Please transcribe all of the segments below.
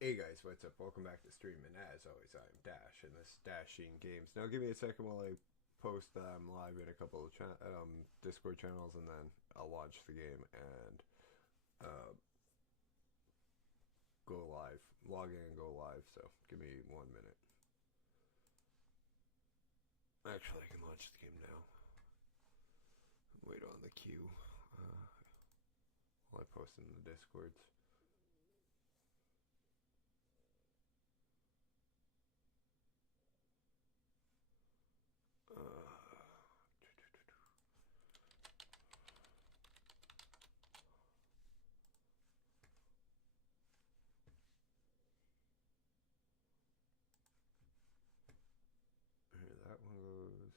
Hey guys, what's up? Welcome back to stream, and as always, I'm Dash, and this Dashing Games. Now, give me a second while I post that I'm live in a couple of Discord channels, and then I'll launch the game and uh, go live, log in and go live. So, give me 1 minute. Actually, I can launch the game now. Wait on the queue while I post in the Discords. Here, that one goes.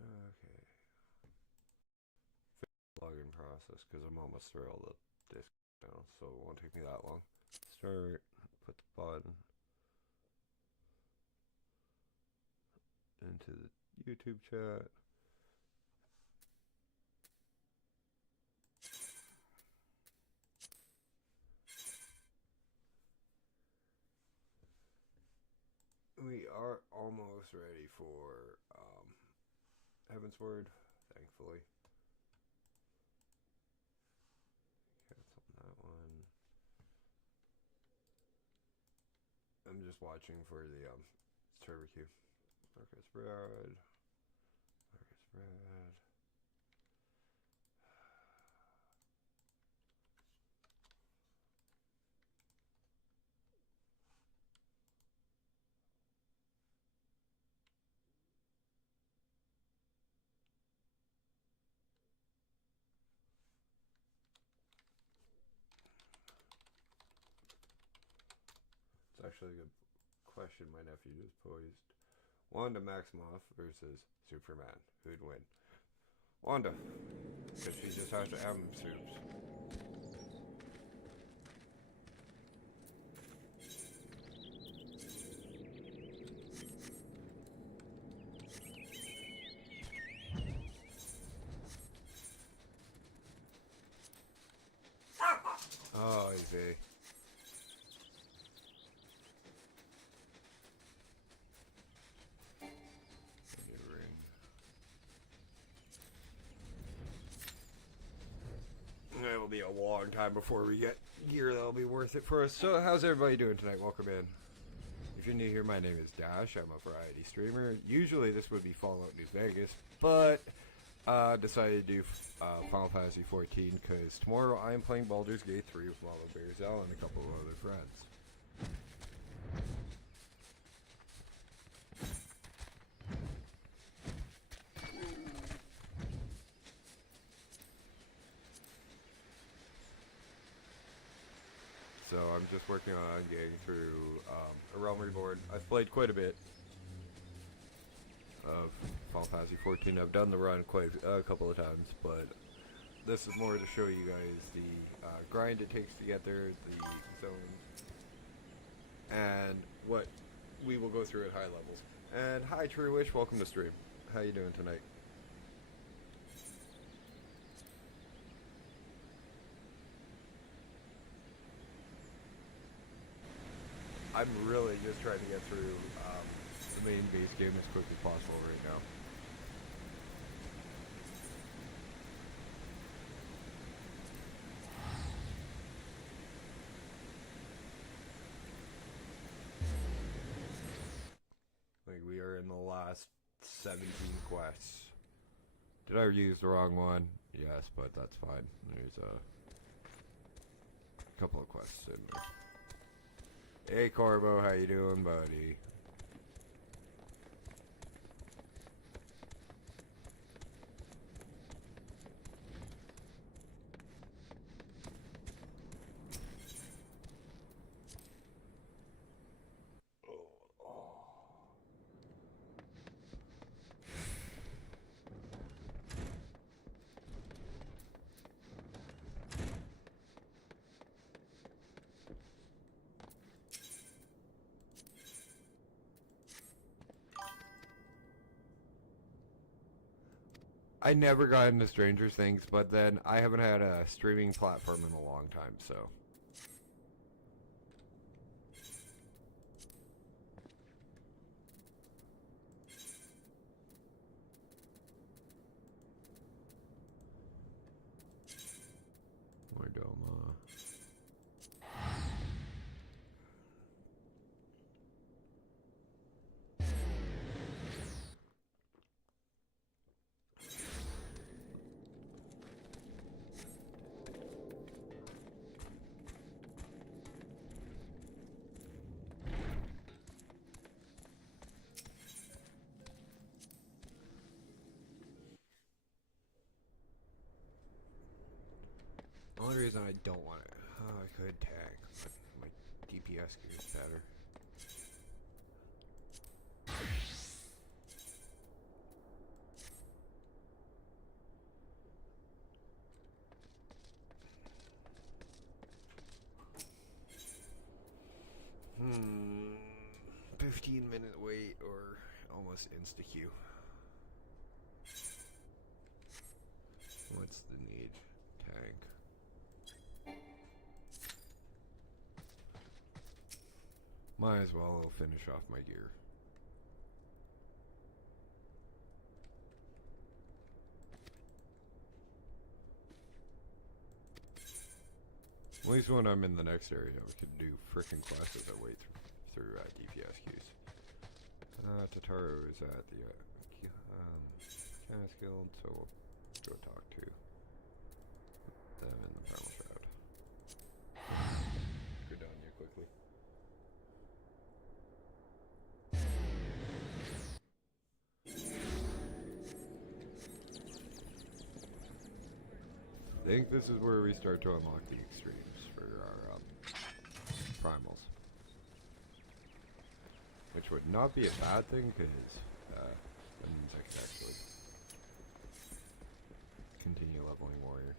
Okay. Login process because I'm almost through all the disc now, so it won't take me that long. Start, put the button into the YouTube chat. We are almost ready for Heavensward, thankfully. Cancel that one. I'm just watching for the server queue. Marcus Brad. Marcus Brad. It's actually a good question my nephew just posed. Wanda Maximoff versus Superman. Who'd win? Wanda. Because she just has to M soups. Oh, easy. It will be a long time before we get gear that'll be worth it for us. So, how's everybody doing tonight? Welcome in. If you're new here, my name is Dash. I'm a variety streamer. Usually this would be Fallout New Vegas, but decided to do Final Fantasy 14 because tomorrow I am playing Baldur's Gate 3 with Lalo Bearzell and a couple of other friends. So I'm just working on getting through a Realm Reborn. I've played quite a bit of Final Fantasy 14. I've done the run quite a couple of times, but this is more to show you guys the grind it takes to get there, the zones, and what we will go through at high levels. And hi True Wish, welcome to stream. How you doing tonight? I'm really just trying to get through the main base game as quick as possible right now. Like, we are in the last 17 quests. Did I use the wrong one? yes, but that's fine. There's a couple of quests in there. Hey Corbo, how you doing, buddy? I never got into Stranger Things, but then I haven't had a streaming platform in a long time, so. Mordoma. The only reason I don't want it, I could tag, but my DPS is better. Hmm, 15-minute wait or almost insta-queue. What's the need? Tag. Might as well finish off my gear. At least when I'm in the next area, we can do frickin' classes that wait through DPS queues. Tataru is at the Canis Guild, so we'll go talk to them in the Primal Shroud. Go down here quickly. I think this is where we start to unlock the extremes for our primals. Which would not be a bad thing, because that means I could actually continue leveling warrior.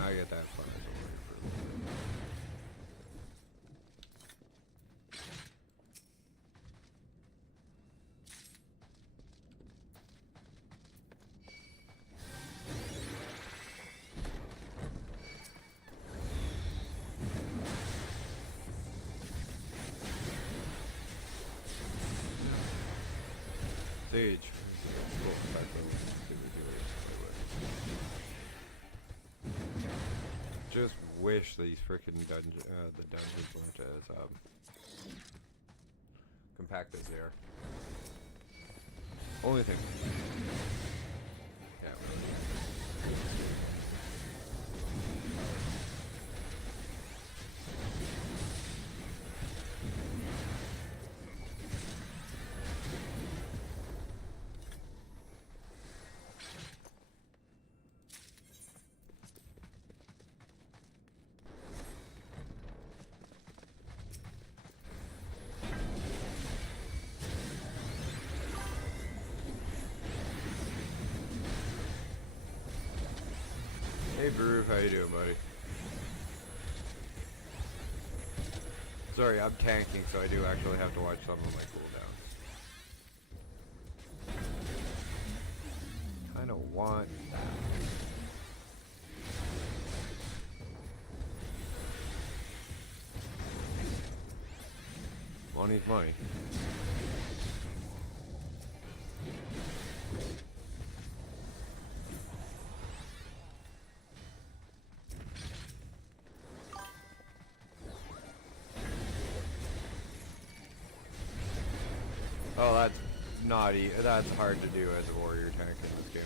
I get that far. Sage. Just wish these frickin' the dungeons weren't as compact as they are. Only thing. Yeah. Hey Groove, how you doing, buddy? Sorry, I'm tanking, so I do actually have to watch some of my cooldowns. Kinda want that. Money's money. Oh, that's naughty. That's hard to do as a warrior tank in this game.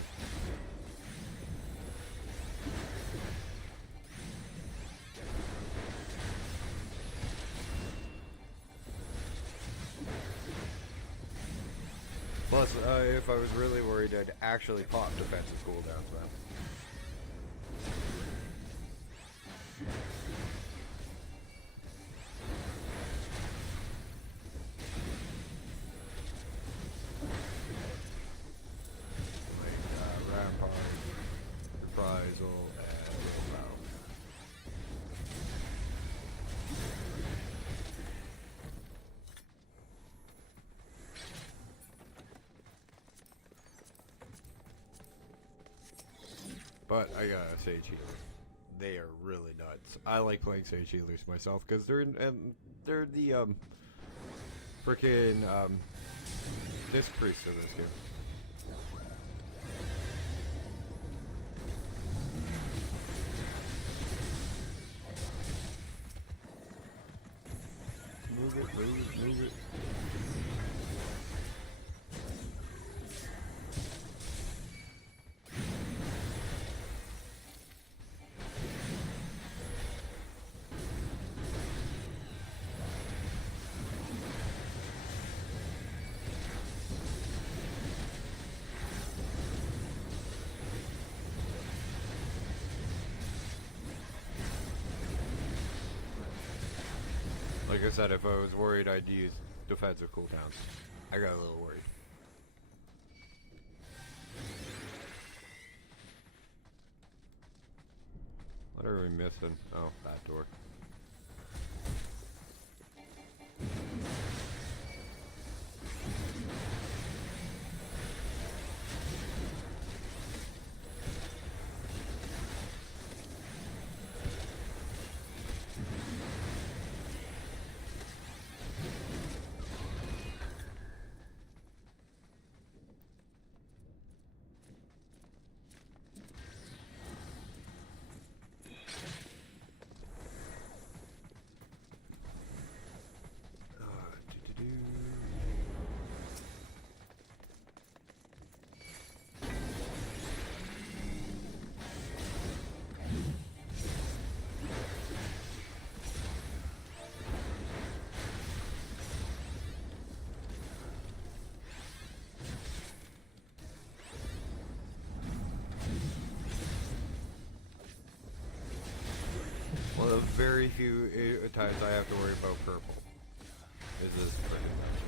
Plus, if I was really worried, I'd actually pop defensive cooldowns, man. But I got a Sage Healer. They are really nuts. I like playing Sage Healers myself because they're the freaking Disc Priest in this game. Move it, move it, move it. Like I said, if I was worried I'd use defensive cooldowns, I got a little worried. What are we missing? Oh, that door. One of the very few times I have to worry about purple is this freaking match.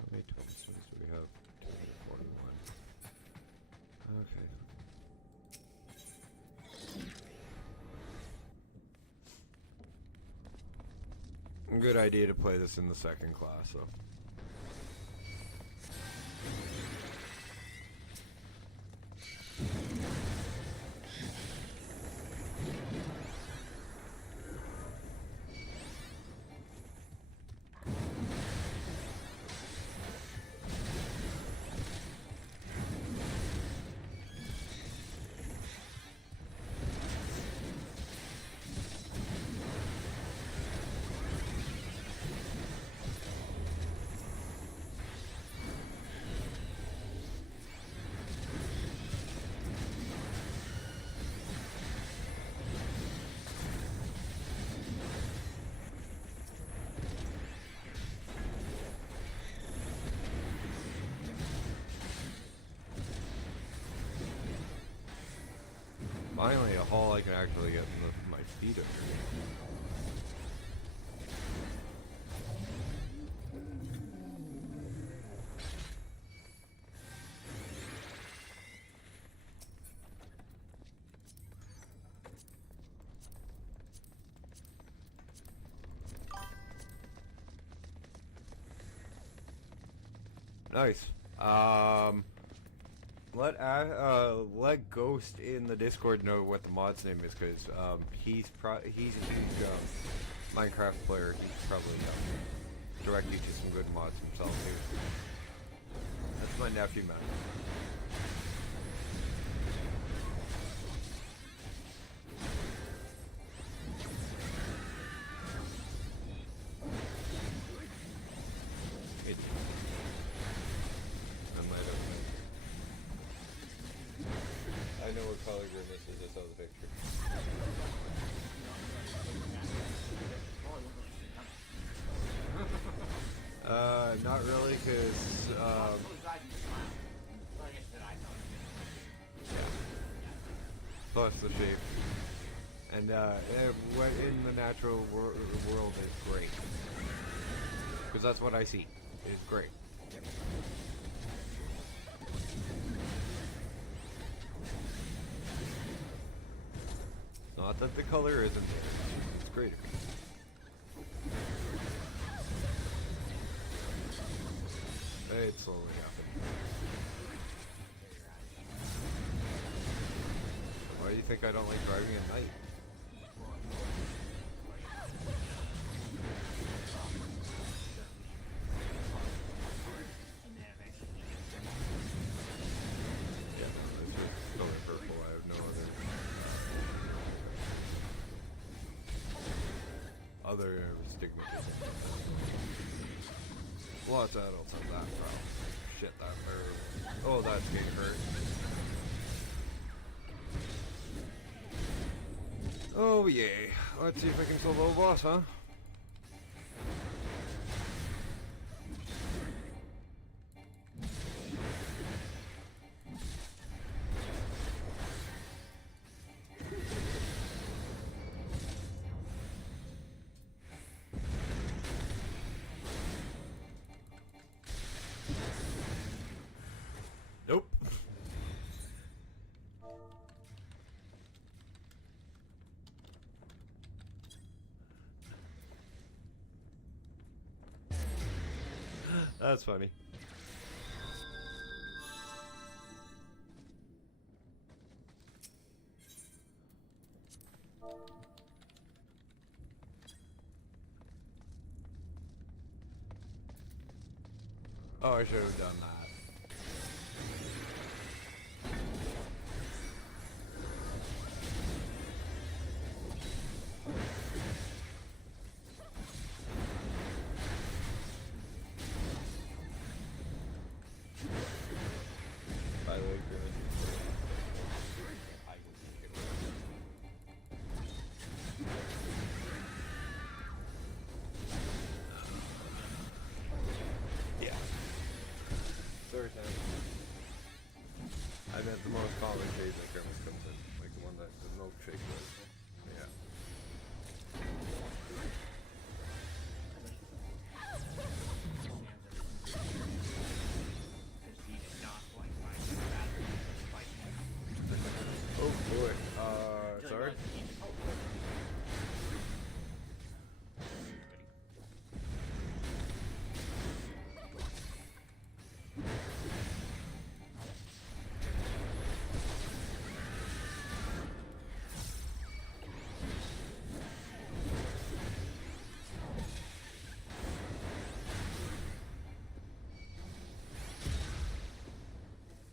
How many tombstones do we have? 241. Okay. Good idea to play this in the second class, though. finally a haul I can actually get my feet under. Nice. Let Ghost in the Discord know what the mod's name is, because he's a huge Minecraft player. He's probably direct you to some good mods himself too. That's my nephew, man. I know what color Grimace is, I saw the picture. Not really, because, yeah. Plus the shape. And, what in the natural world is great. Because that's what I see. It's great. Yep. Not that the color isn't there. It's greater. It's slowly happening. Why do you think I don't like driving at night? Yeah, it's just color purple. I have no other stigmatism. Lots of adults have that problem. Shit, that hurt. Oh, that's getting hurt. Oh, yay. Let's see if I can solo a boss, huh? Nope. That's funny. Oh, I should have done that. By the way, yeah. Third time. I meant the most common shade that Grimace comes in, like the one that the milkshake was. Yeah. Oh boy. Sorry?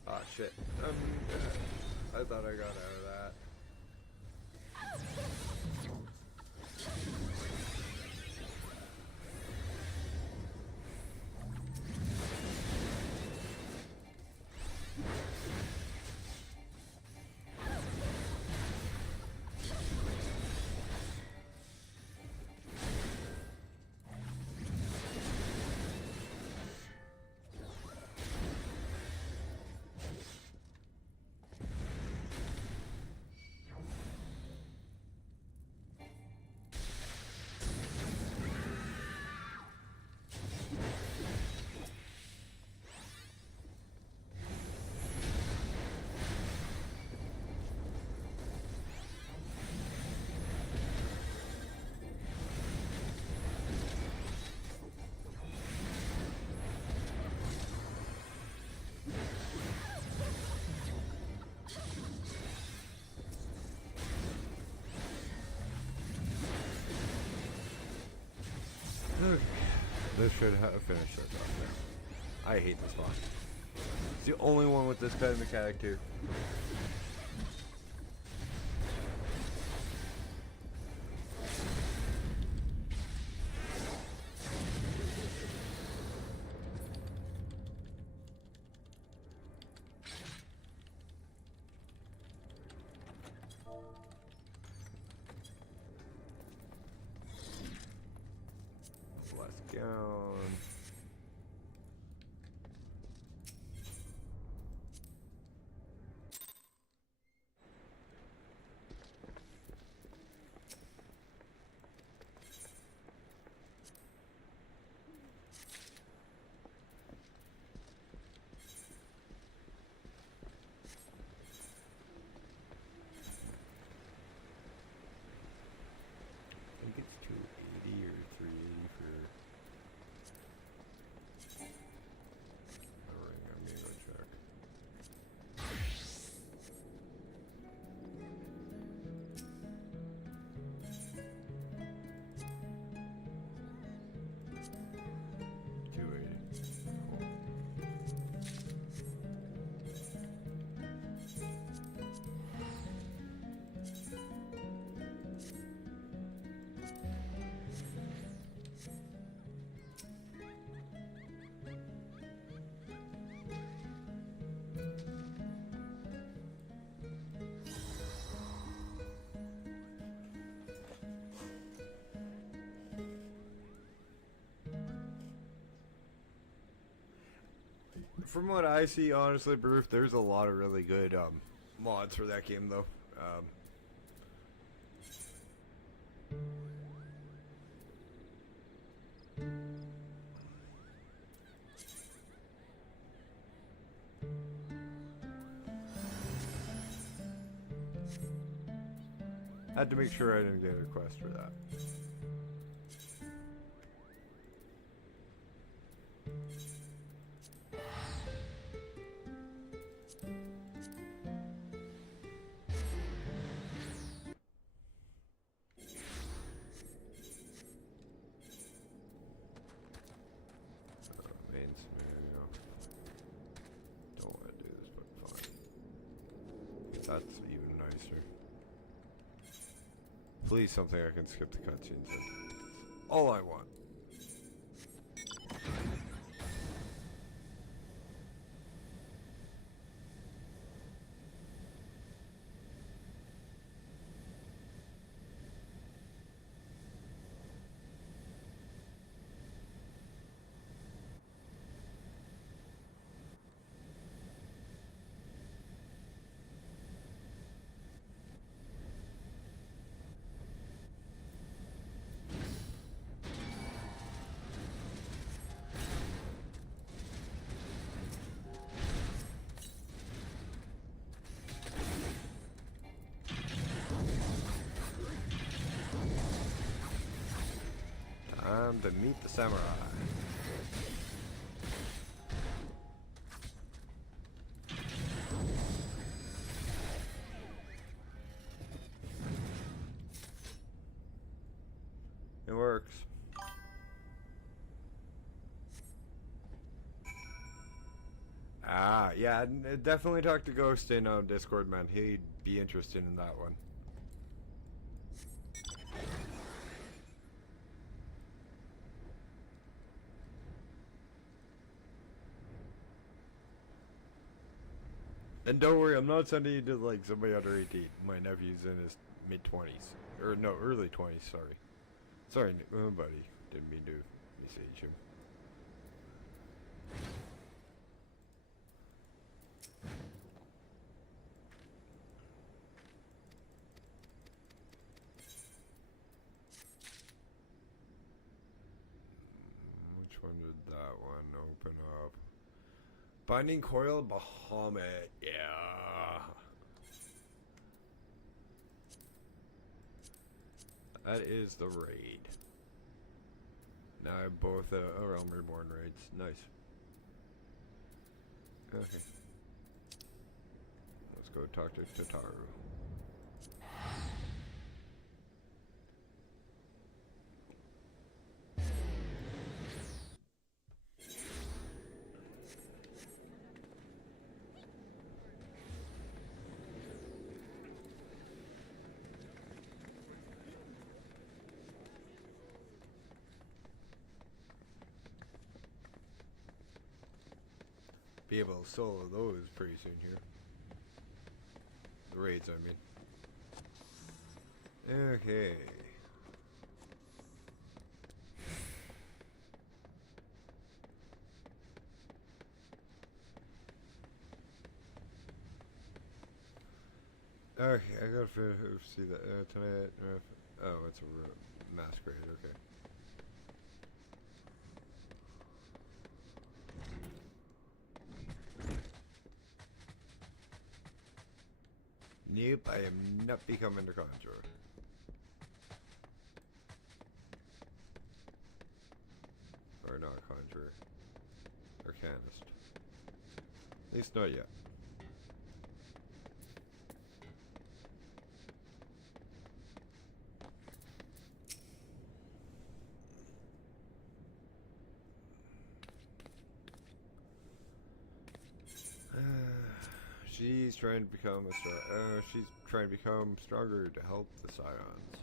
Ah, shit. I thought I got out of that. Okay. This should have finished us off there. I hate this boss. It's the only one with this kind of mechanic too. Let's go. I think it's 280 or 380 for the ring. I'm gonna go check. From what I see, honestly, Bruce, there's a lot of really good mods for that game, though. Had to make sure I didn't get a request for that. Main scenario. Don't want to do this, but fine. That's even nicer. Please, something I can skip the cutscenes in. All I want. Time to meet the samurai. It works. Ah, yeah, definitely talk to Ghost in Discord, man. He'd be interested in that one. And don't worry, I'm not sending you to like somebody under 18. My nephew's in his mid-20s. Or no, early 20s, sorry. Sorry, buddy. Didn't mean to message him. Which one did that one open up? Binding Coil Bahamut, yeah. That is the raid. Now I have both Realm Reborn raids. Nice. Okay. Let's go talk to Tataru. be able to solo those pretty soon here. The raids, I mean. Okay. Okay, I gotta see that tonight. Oh, it's a masquerade. Okay. Nope, I am not becoming the conjurer. Or not conjurer. Arcanist. At least not yet. She's trying to become she's trying to become stronger to help the Scions.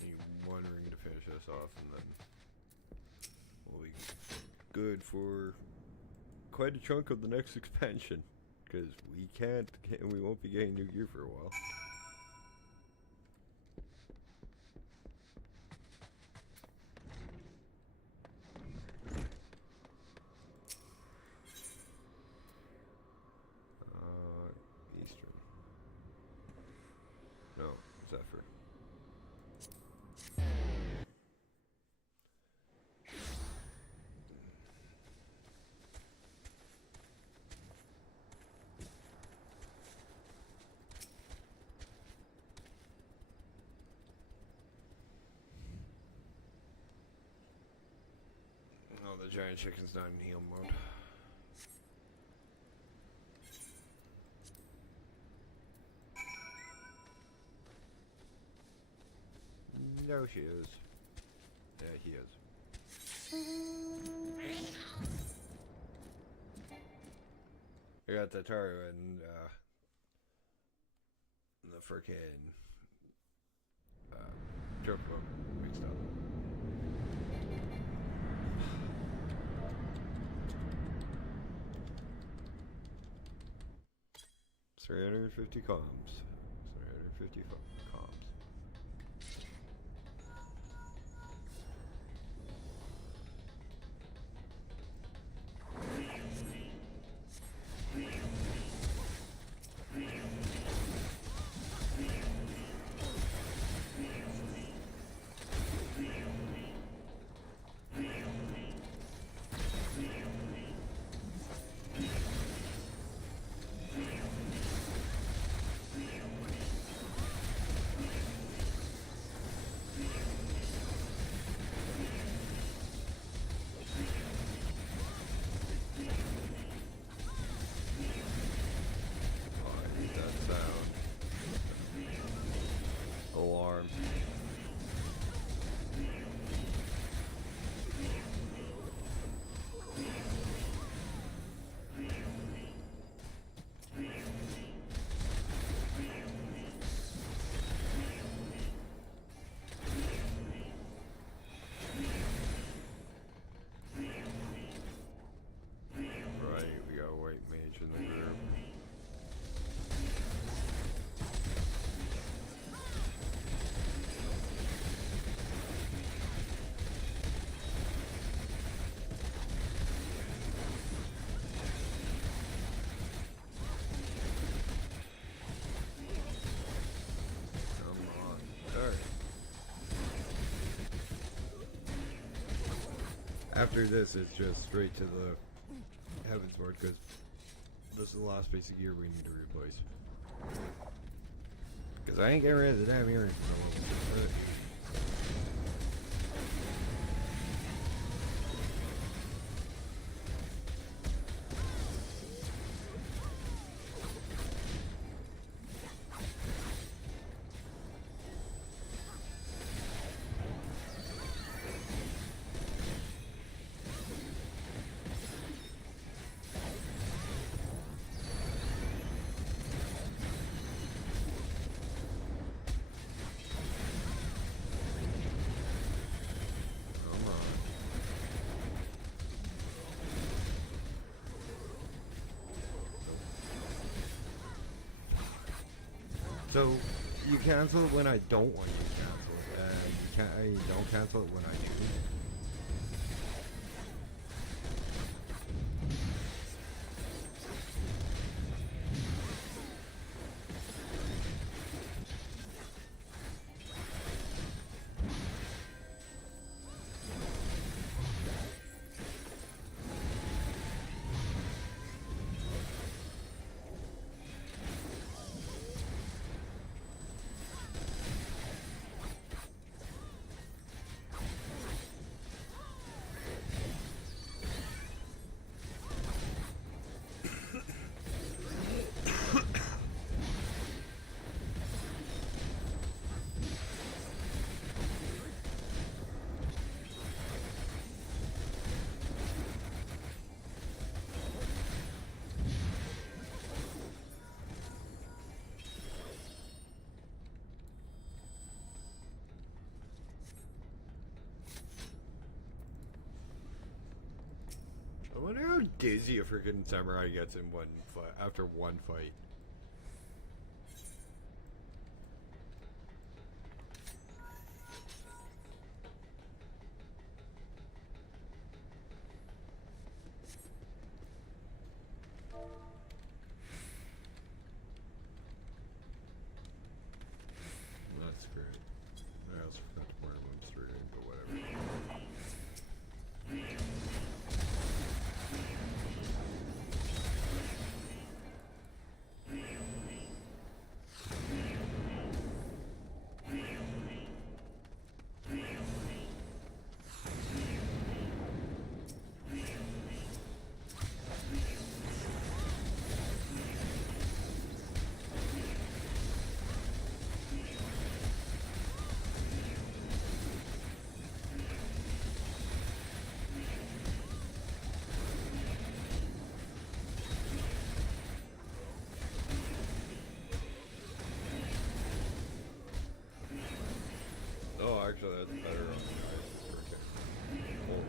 I'm wondering to finish this off, and then we'll be good for quite a chunk of the next expansion, because we won't be getting new gear for a while. Oh, the giant chicken's not in heal mode. No, she is. Yeah, he is. I got the Taru and the frickin' Turbo mixed up. $350 comms. 350 comms. After this, it's just straight to the Heavensward, because this is the last piece of gear we need to replace. Because I ain't getting rid of the damn earrings for a little bit. So you cancel it when I don't want you to cancel it, and you don't cancel it when I do. I wonder how dizzy a freaking samurai gets in one fight after one fight. That's great. I also forgot to pour wounds through it, but whatever. Oh, actually, that's better on the guys. Okay. Cool.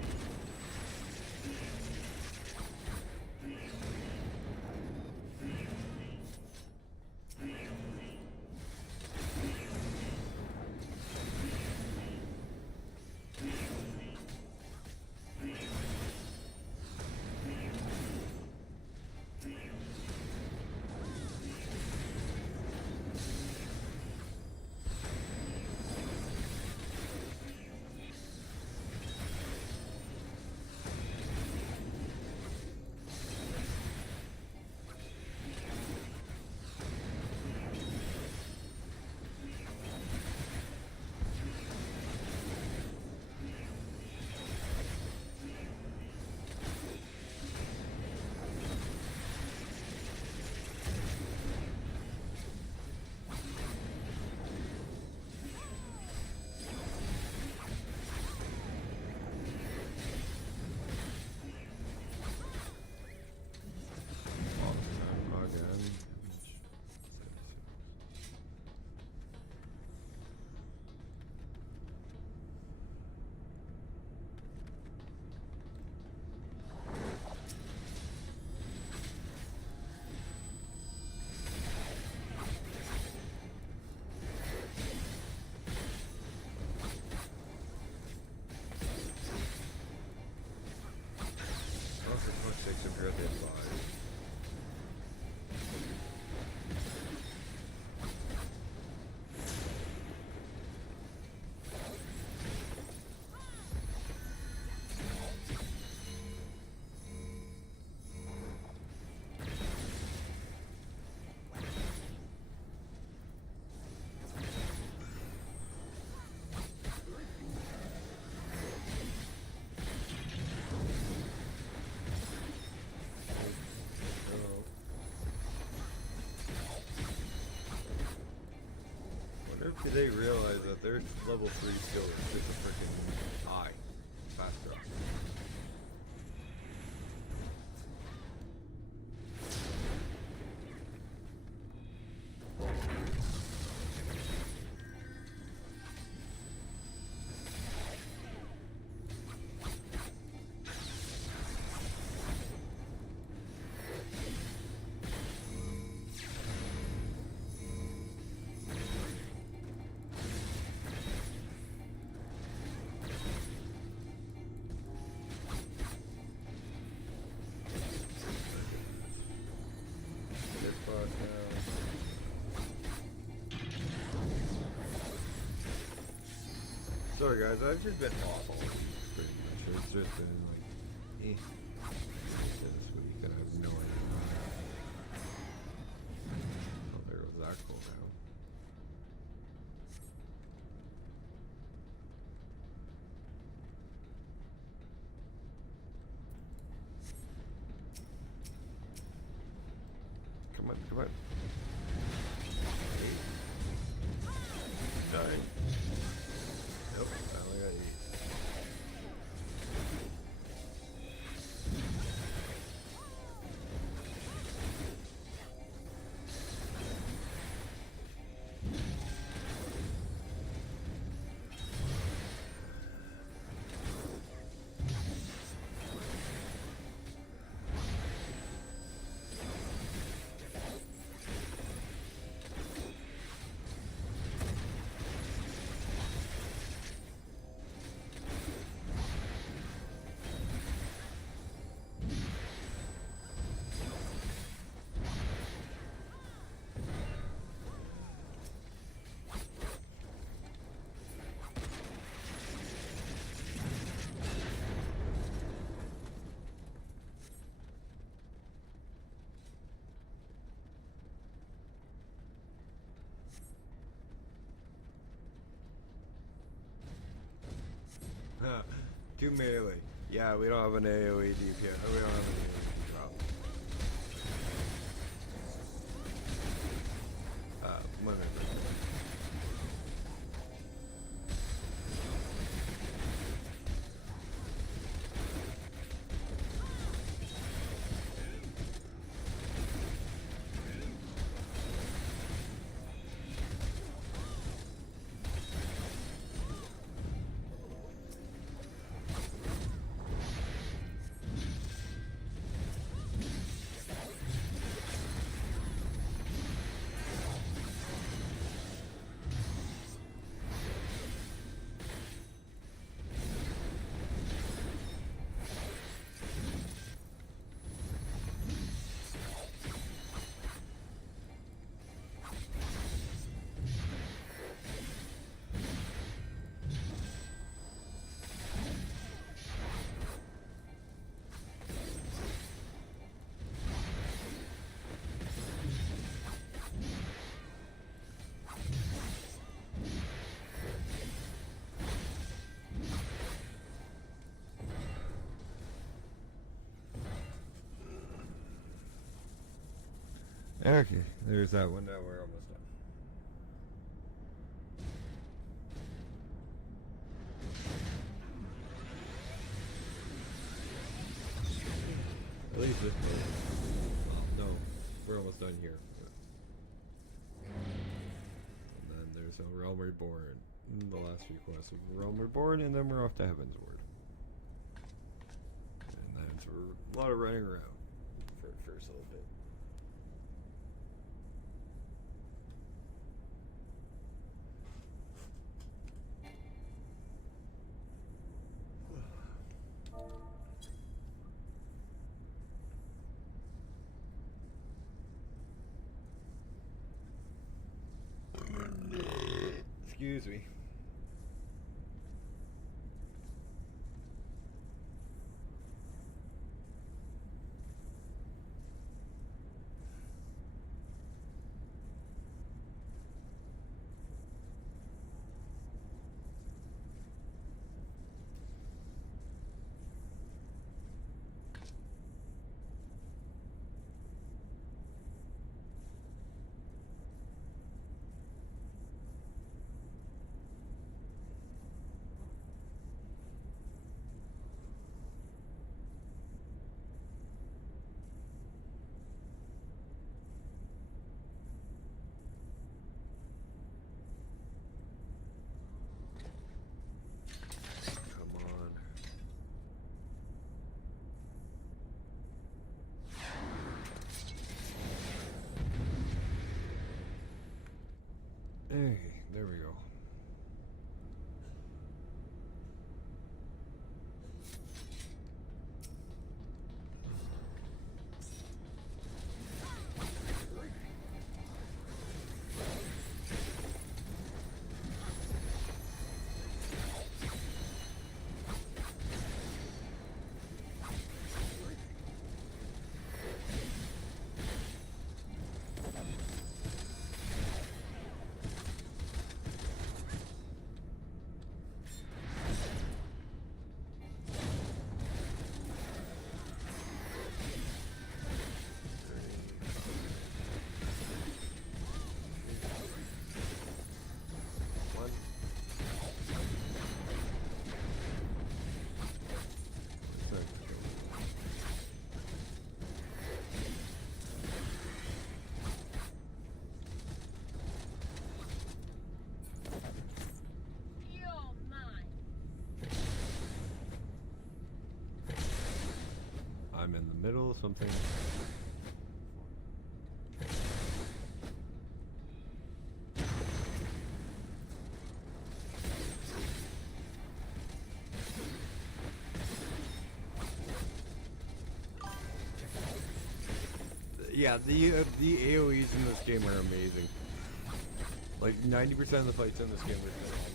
Takes him here at the end. Do they realize that their level 3 skill is super freaking high? Faster off. Sorry guys, I've just been awful. Pretty much. It's just been like, this week, and I have no idea. Oh, there goes that cooldown. Come on, come on. Sorry. Nope, I only got 8. Too melee. Yeah, we don't have an AoE DPS. We don't have an AoE drop. Limit. Okay, there's that one. Now we're almost done. At least this one. Well, no, we're almost done here. And then there's a Realm Reborn. The last few quests of Realm Reborn, and then we're off to Heavensward. And then it's a lot of running around for the first little bit. Excuse me. Hey, there we go. I'm in the middle of something. Yeah, the AoEs in this game are amazing. Like 90% of the fights in this game are phenomenal.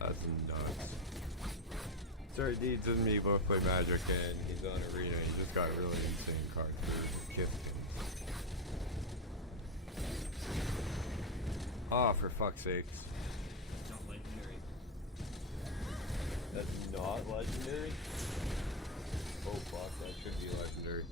That's nuts. Sorry, Deeds and me both play Magic, and he's on Arena. He just got really insane cards for gifting. Oh, for fuck's sakes. Not legendary. That's not legendary? Oh fuck, that should be legendary.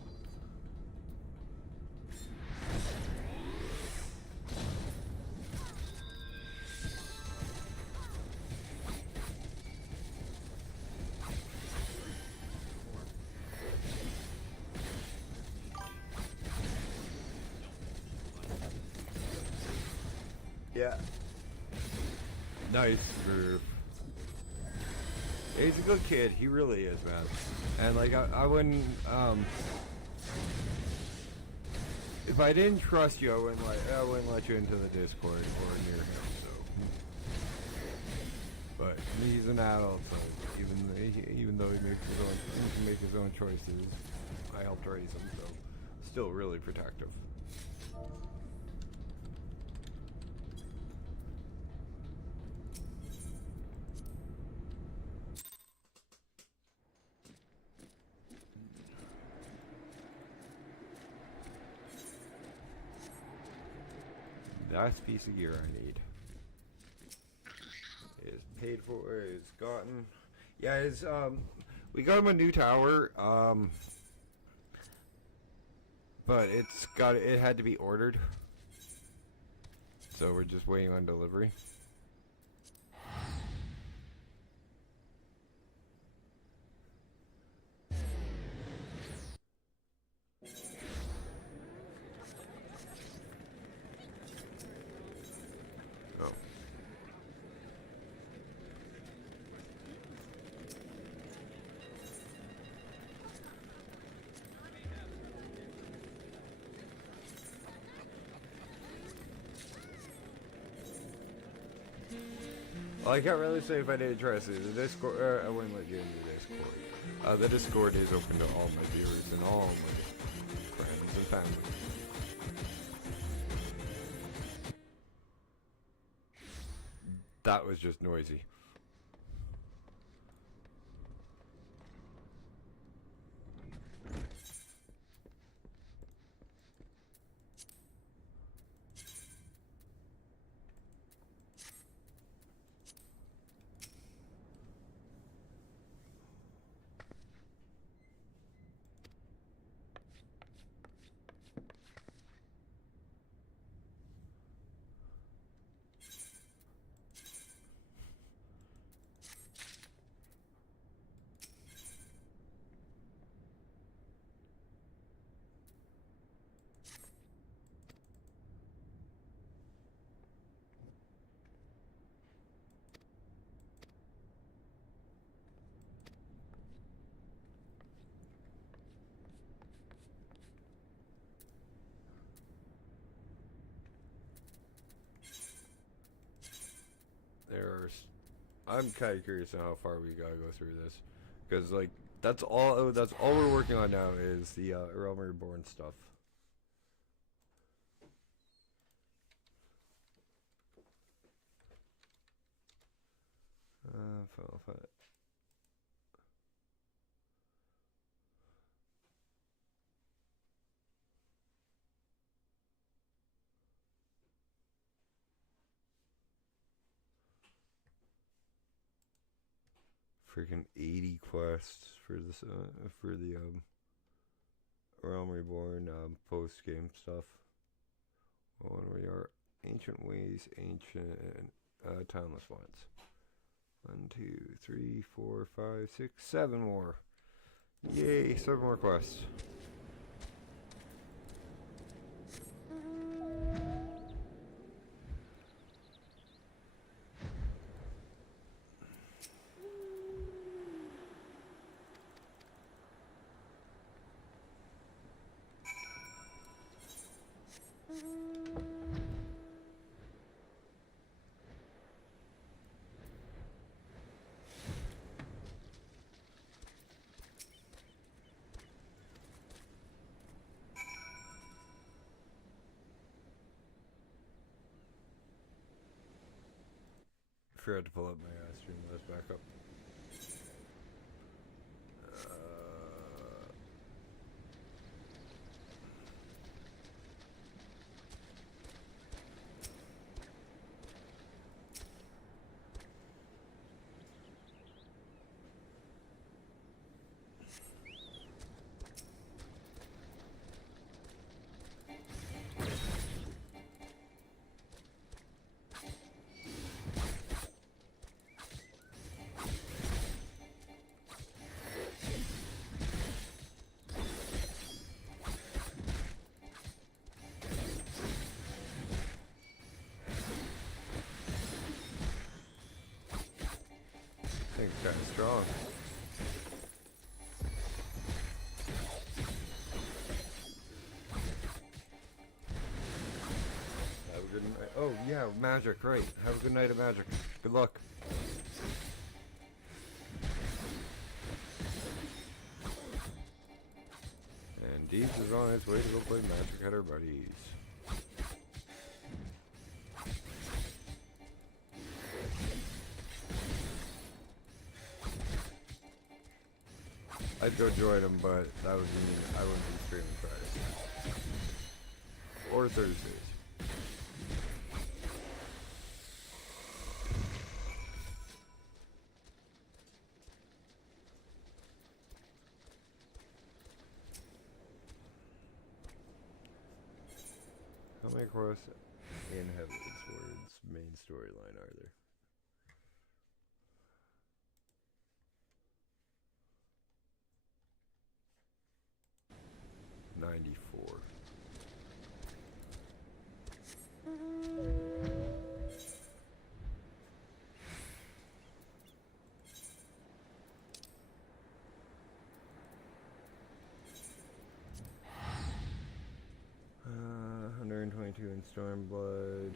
Yeah. Nice move. He's a good kid, he really is, man. And like I wouldn't if I didn't trust you, I wouldn't let you into the Discord or near him, so. But he's an adult, so even though he can make his own choices, I helped raise him, so still really protective. Last piece of gear I need is paid for, is gotten. Yeah, it's we got him a new tower, but it had to be ordered, so we're just waiting on delivery. Well, I can't really say if I didn't trust it. The Discord, I wouldn't let you into the Discord. The Discord is open to all my viewers and all my friends and family. That was just noisy. I'm kind of curious on how far we gotta go through this, because like that's all we're working on now is the Realm Reborn stuff. Final fight. freaking 80 quests for this for the Realm Reborn post game stuff. Well, when we are ancient ways, ancient timeless ones. 1, 2, 3, 4, 5, 6, 7 more. Yay! 7 more quests. Forgot to pull up my Streamlabs back up. I think it's kind of strong. Have a good night. Oh, yeah, magic, right. Have a good night of magic. Good luck. And Deeds is on its way to go play magic at our buddies. I'd go join him, but that would mean I wouldn't be streaming Fridays. Or Thursdays. How many quests in Heavensward's main storyline are there? $94. Uh, 122 in Stormblood.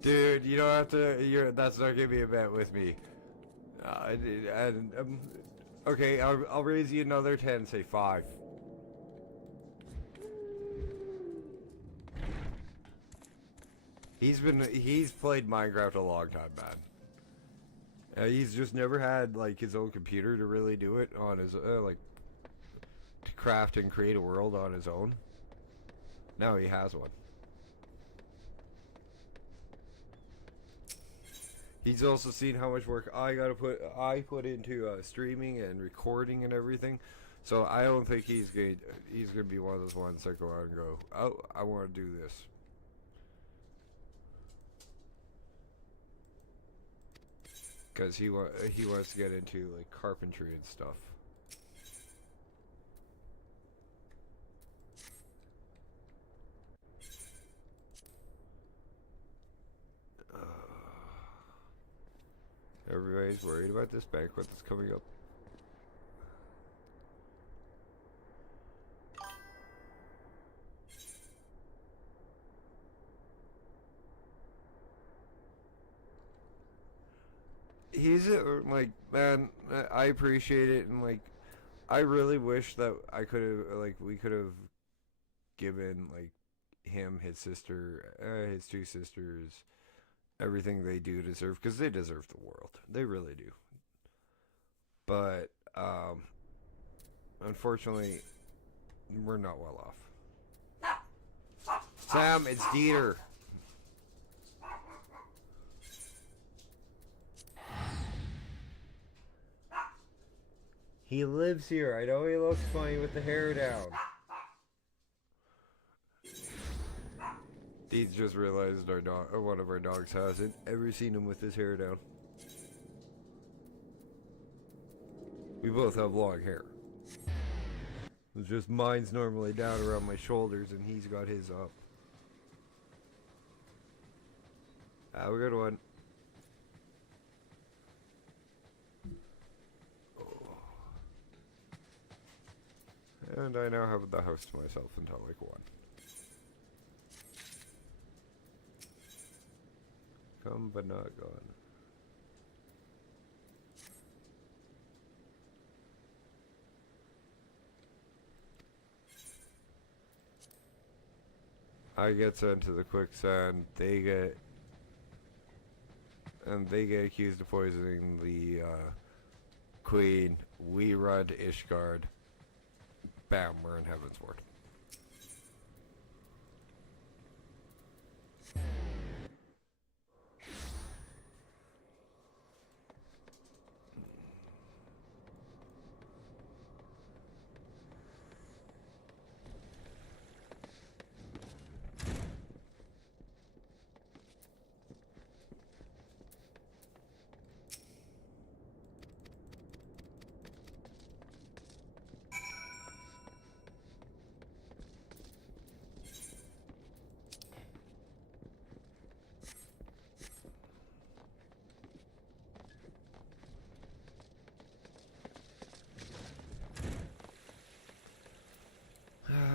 Dude, you don't have to. That's not gonna be a bet with me. Okay, I'll raise you another 10. Say 5. He's played Minecraft a long time, man. He's just never had like his own computer to really do it on his like to craft and create a world on his own. Now he has one. He's also seen how much work I put into streaming and recording and everything. So I don't think he's gonna be one of those ones that go out and go, oh, I want to do this. Because he wants to get into like carpentry and stuff. Everybody's worried about this banquet that's coming up. He's like, man, I appreciate it, and like, I really wish that I could have, like, we could have given like him, his sister, his 2 sisters, everything they do deserve, because they deserve the world. They really do. But, unfortunately, we're not well off. Sam, it's Dieter. He lives here. I know he looks funny with the hair down. Deeds just realized our dog, or one of our dogs hasn't ever seen him with his hair down. We both have long hair. It's just mine's normally down around my shoulders and he's got his up. Have a good one. And I now have the house to myself until like 1. Come but not gone. I get sent to the quicksand, they get accused of poisoning the queen, we run to Ishgard. Bam, we're in Heavensward.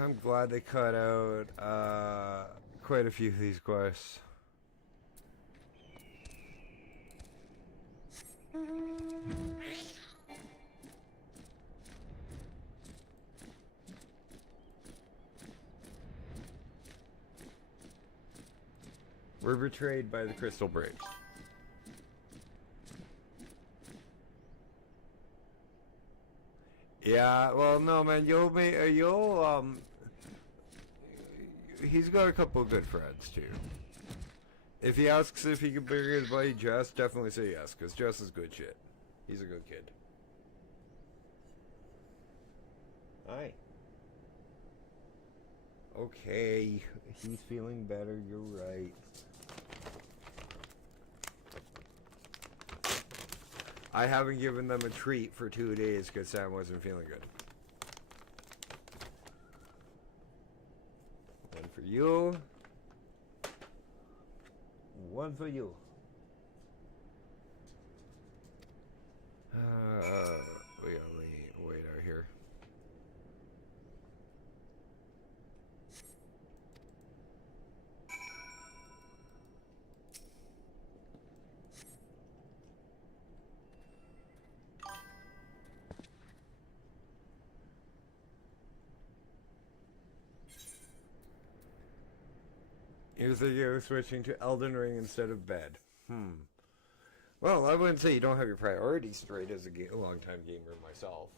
I'm glad they cut out quite a few of these quests. We're betrayed by the Crystal Braves. Yeah, well, no, man, he's got a couple of good friends, too. If he asks if he can bring his buddy Jess, definitely say yes, because Jess is good shit. He's a good kid. Hi. Okay, he's feeling better, you're right. I haven't given them a treat for 2 days because Sam wasn't feeling good. One for you. One for you. We only wait out here. You're thinking of switching to Elden Ring instead of bed. Well, I wouldn't say you don't have your priorities straight as a long-time gamer myself.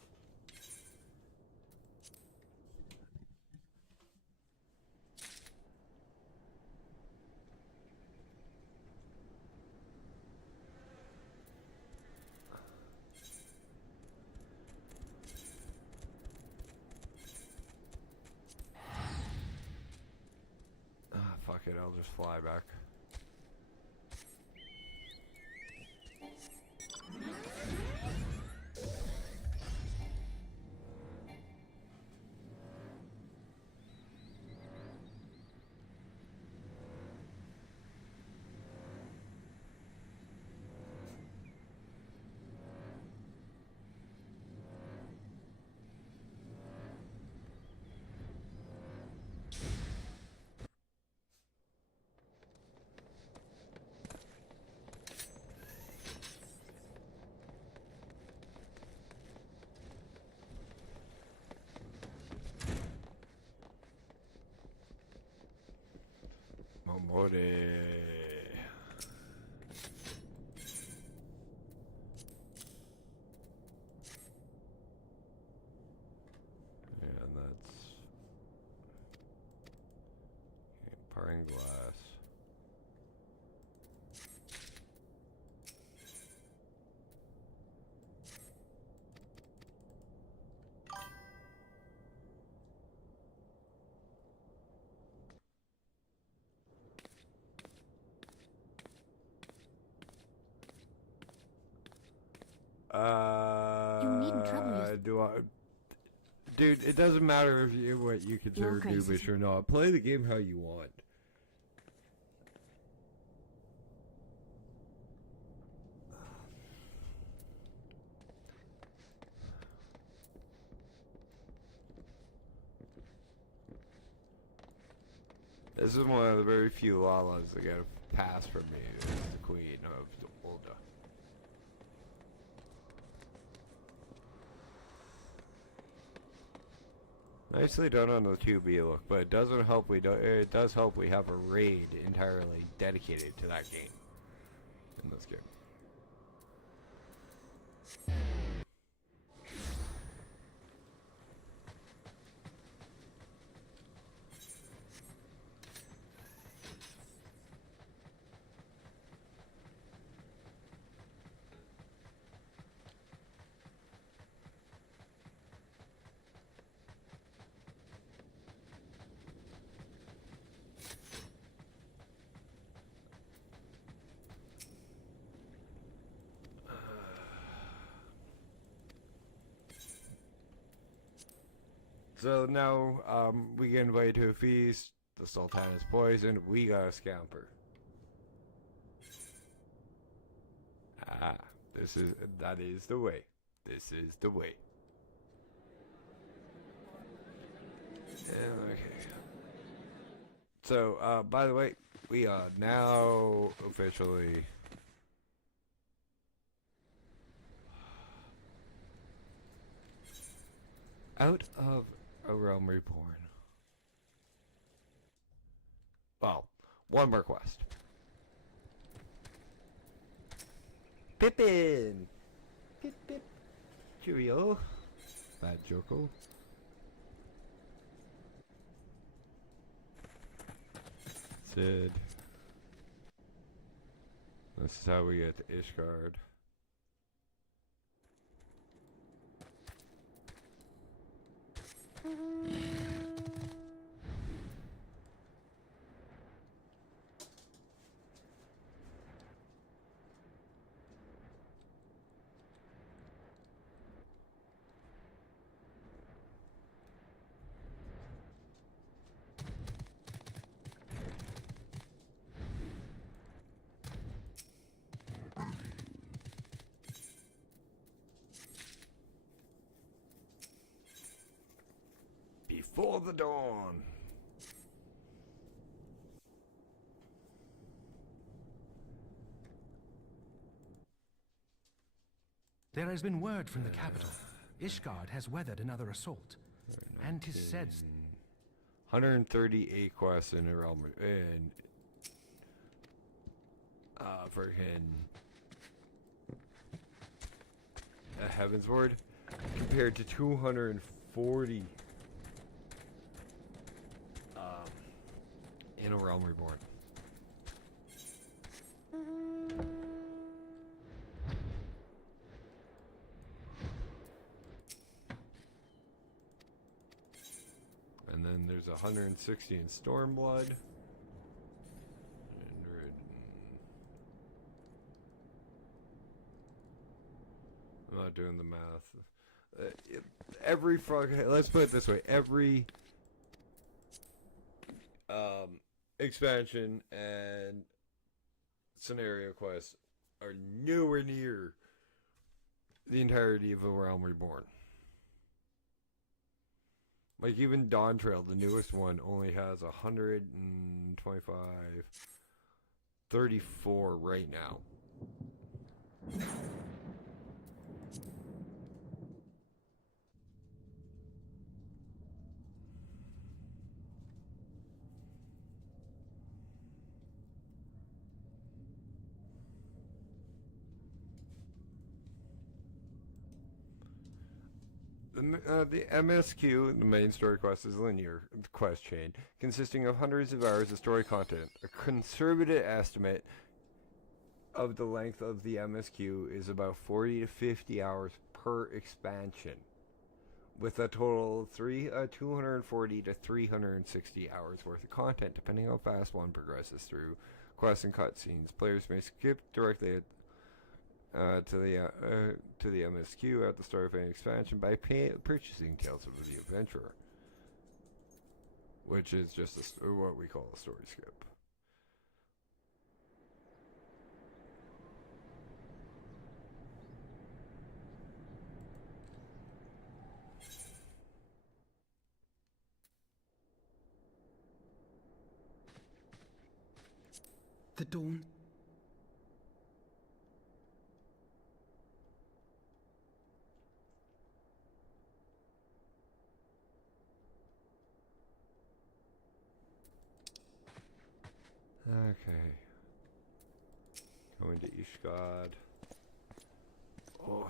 Fuck it, I'll just fly back. Momore. And that's Parring glass. You needn't trouble yourself. Do I? Dude, it doesn't matter if you what you consider noobish or not. Play the game how you want. This is one of the very few Lalas that get a pass from me. It's the Queen of Olda. Nicely done on the 2B look, but it doesn't help. It does help we have a raid entirely dedicated to that game in this game. So now, we get invited to a feast. The Sultan is poisoned. We gotta scamper. Ah, that is the way. This is the way. Okay. So, by the way, we are now officially out of A Realm Reborn. Well, one more quest. Pippin! Pip pip. Cheerio. Bad Joko. Sid. This is how we get to Ishgard. Before the dawn. There has been word from the capital. Ishgard has weathered another assault. And 'tis said... 138 quests in a realm in freaking Heavensward compared to 240 in A Realm Reborn. And then there's 160 in Stormblood. I'm not doing the math. Every fucking, let's put it this way, every expansion and scenario quests are nowhere near the entirety of A Realm Reborn. Like even Dawn Trail, the newest one, only has 125, 34 right now. The MSQ, the main story quest, is a linear quest chain consisting of hundreds of hours of story content. A conservative estimate of the length of the MSQ is about 40 to 50 hours per expansion, with a total of 240 to 360 hours worth of content, depending how fast one progresses through quests and cutscenes. Players may skip directly to the MSQ at the start of any expansion by purchasing Tales of the Adventurer, which is just what we call a story skip. The dawn. Okay. Going to Ishgard. Oh.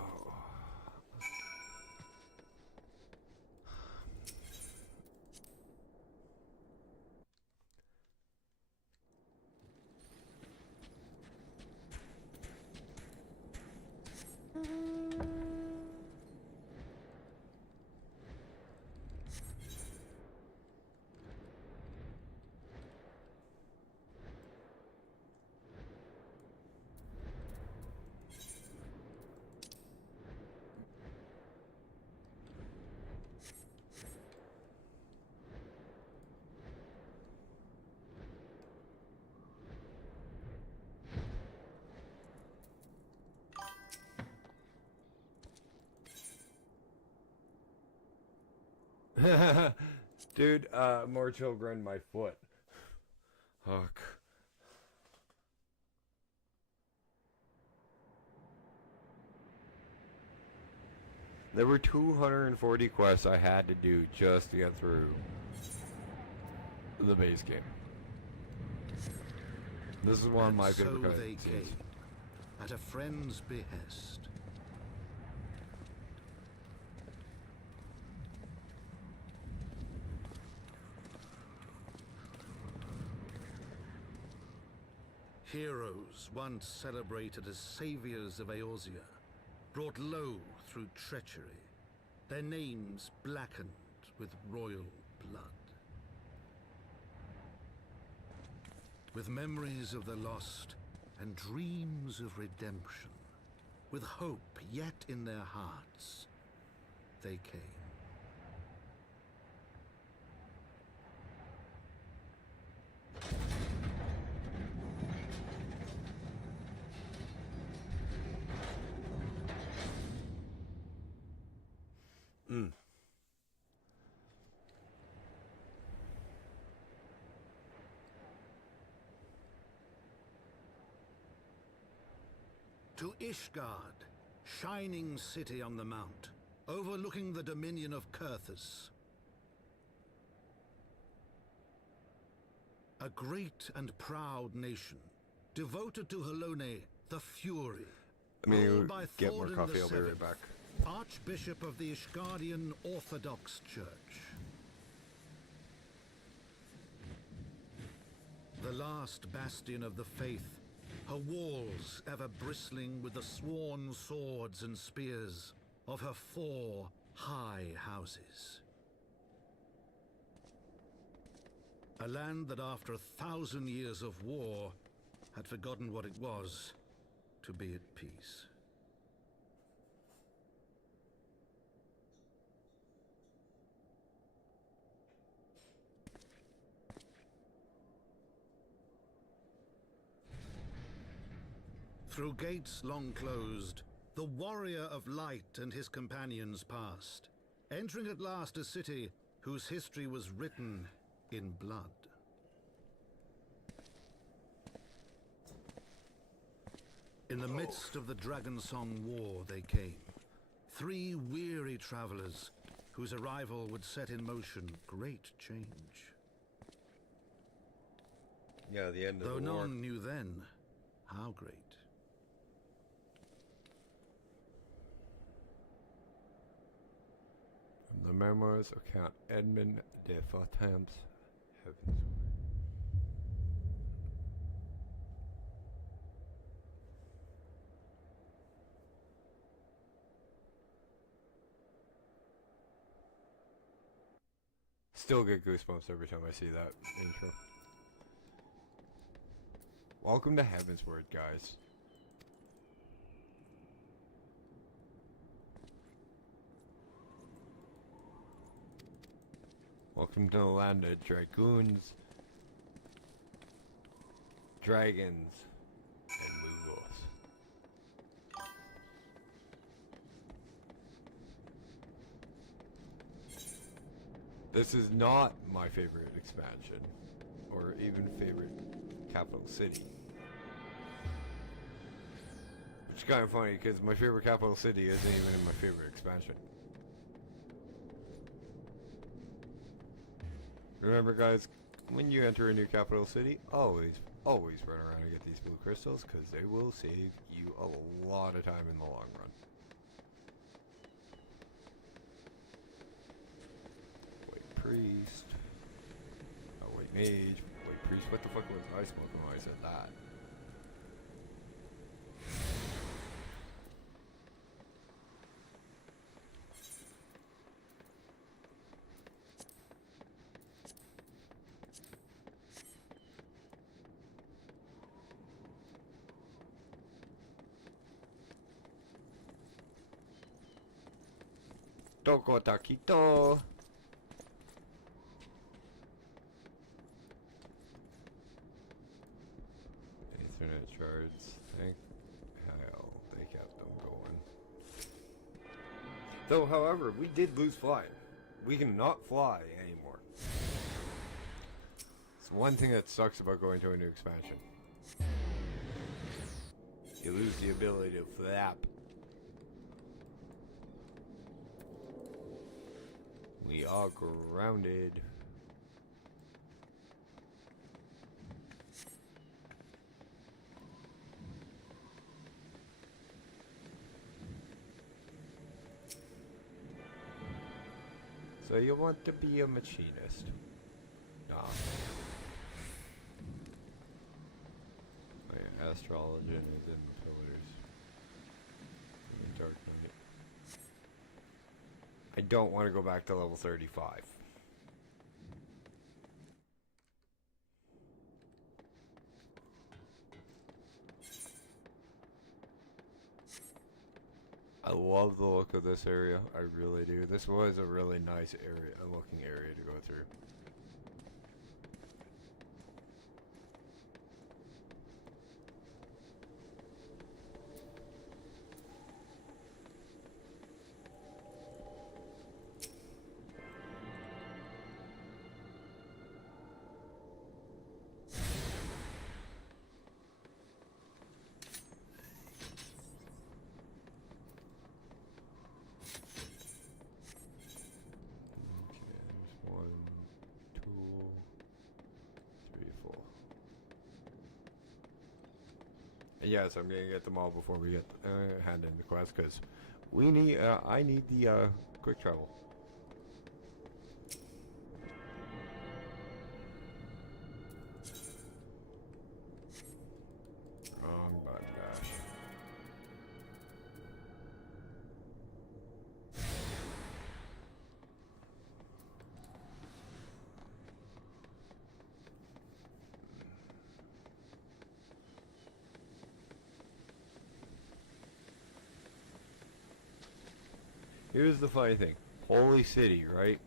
Dude, more children, my foot. Fuck. There were 240 quests I had to do just to get through the base game. This is one of my favorite So they cutscenes. came, at a friend's behest. Heroes once celebrated as saviors of Eorzea, brought low through treachery, their names blackened with royal blood. With memories of the lost and dreams of redemption, with hope yet in their hearts, they came. To Ishgard, shining city on the mount, overlooking the dominion of Kurthus. A great and proud nation, devoted to Hydalyn, the Fury. I mean, ruled by get more Thordan coffee, the I'll be right Seventh, back. Archbishop of the Ishgardian Orthodox Church. The last bastion of the faith, her walls ever bristling with the sworn swords and spears of her 4 high houses. A land that after 1,000 years of war had forgotten what it was to be at peace. Through gates long closed, the warrior of light and his companions passed, entering at last a city whose history was written in blood. In the midst of the Dragonsong War they came, 3 weary travelers whose arrival would set in motion great change. Yeah, the end of Though the war. none knew then how great. The memoirs of Count Edmund de Fortemps Heavensward. Still get goosebumps every time I see that intro. Welcome to Heavensward, guys. Welcome to the land of dragoons, dragons, and Mughals. This is not my favorite expansion, or even favorite capital city. Which is kind of funny, because my favorite capital city isn't even in my favorite expansion. Remember, guys, when you enter a new capital city, always run around and get these blue crystals, because they will save you a lot of time in the long run. White priest. Oh, white mage. White priest. What the fuck was I smoking when I said that? Toko Takito. Ethernet shards. Thank hell they kept them going. Though, however, we did lose flying. We cannot fly anymore. It's one thing that sucks about going to a new expansion. You lose the ability to flap. We are grounded. So you want to be a machinist? Nah. My astrology is in the pillars. In the Dark Knight. I don't want to go back to level 35. I love the look of this area. I really do. This was a really nice area, a looking area to go through. Yes, I'm gonna get them all before we get hand in the quest, because we need. I need the quick travel. Wrong button, gosh. Here's the funny thing. Holy City, right?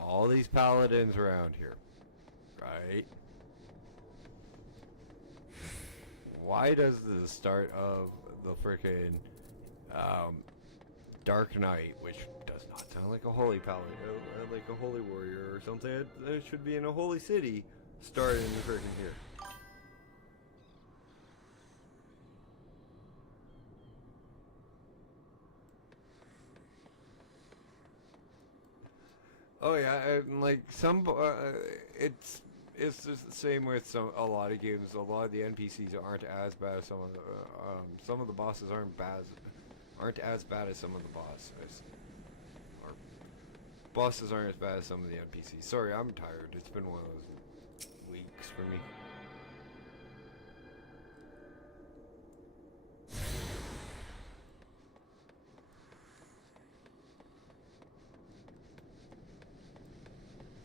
All these paladins around here, right? Why does the start of the frickin' Dark Knight, which does not sound like a holy paladin, like a holy warrior or something that should be in a holy city, start in the frickin' here? Oh yeah, and like some, it's just the same with a lot of games. A lot of the NPCs aren't as bad as some of the bosses aren't as bad as some of the bosses. Or bosses aren't as bad as some of the NPCs. Sorry, I'm tired. It's been one of those weeks for me.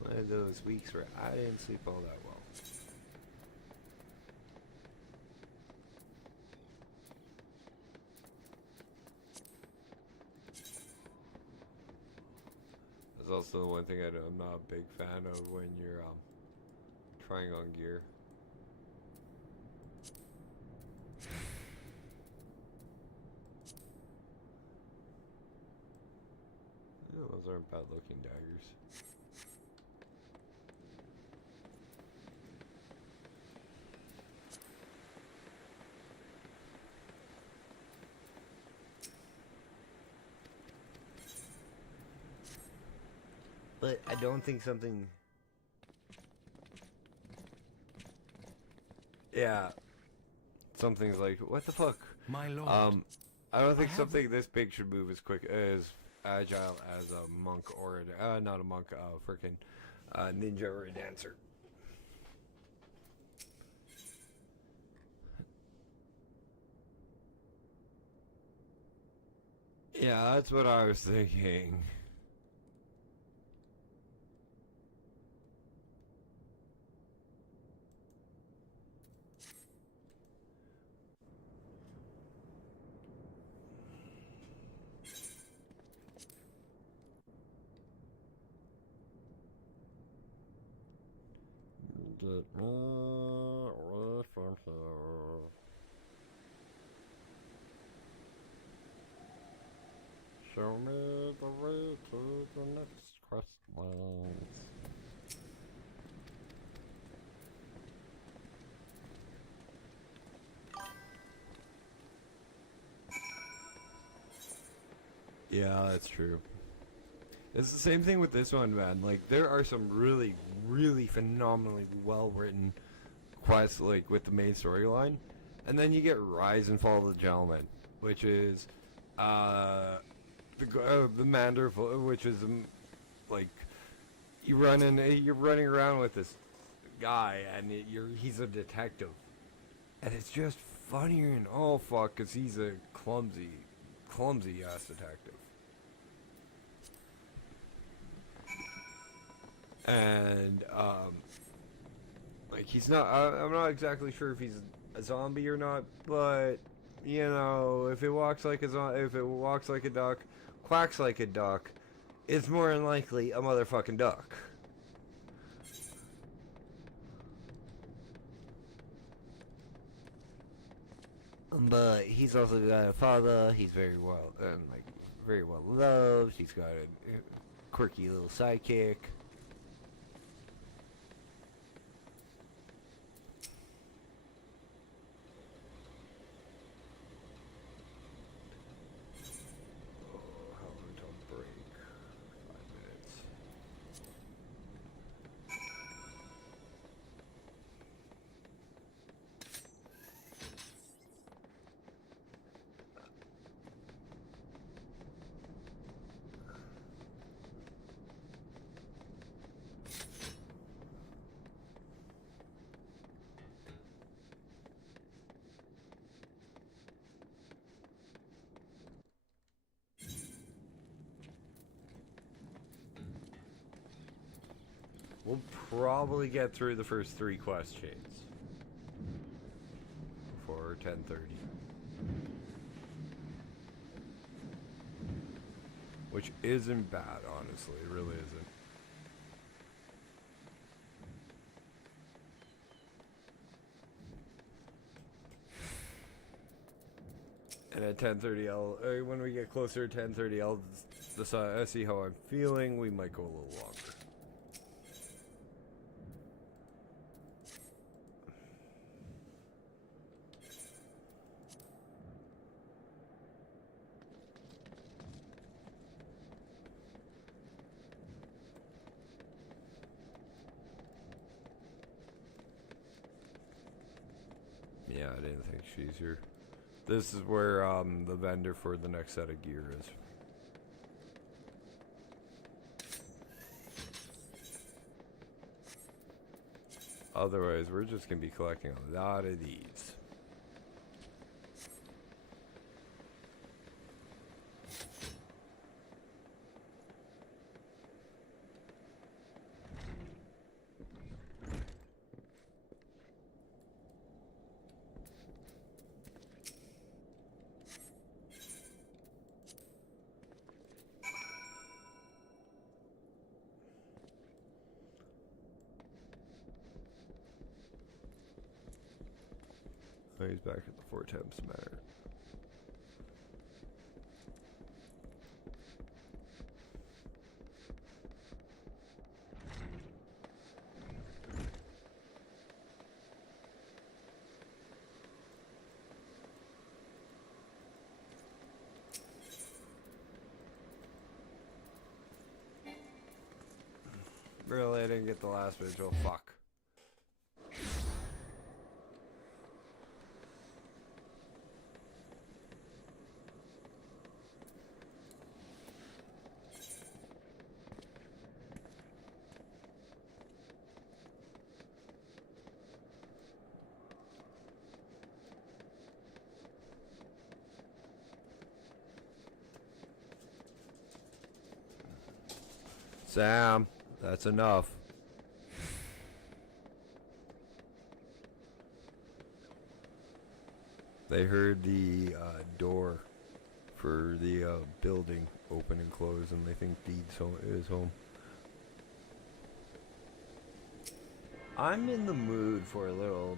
One of those weeks where I didn't sleep all that well. That's also the one thing I'm not a big fan of when you're trying on gear. Yeah, those aren't bad looking daggers. But I don't think something... Yeah. Something's like, what the fuck? My lord. I don't think something this big should move as quick, as agile as a monk or not a monk, frickin' ninja or a dancer. Yeah, that's what I was thinking. Get me away from here. Show me the way to the next questlands. Yeah, that's true. It's the same thing with this one, man. Like, there are some really, really phenomenally well-written quests, like, with the main storyline. And then you get Rise and Fall of the Gentleman, which is, the Mander, which is, like, you're running around with this guy, and he's a detective. And it's just funnier and oh, fuck, because he's a clumsy-ass detective. And, like, he's not, I'm not exactly sure if he's a zombie or not, but, you know, if it walks like a duck, quacks like a duck, it's more than likely a motherfucking duck. But he's also got a father, he's very well loved, he's got a quirky little sidekick. We'll probably get through the first 3 quest chains before 10:30. Which isn't bad, honestly. It really isn't. And at 10:30, when we get closer to 10:30, I'll decide, see how I'm feeling. We might go a little longer. Yeah, I didn't think she's here. This is where the vendor for the next set of gear is. Otherwise, we're just going to be collecting a lot of these. Oh, he's back at the 4 Temps Manor. Really, I didn't get the last vigil. Fuck. Sam, that's enough. They heard the door for the building open and close, and they think Deed's is home. I'm in the mood for a little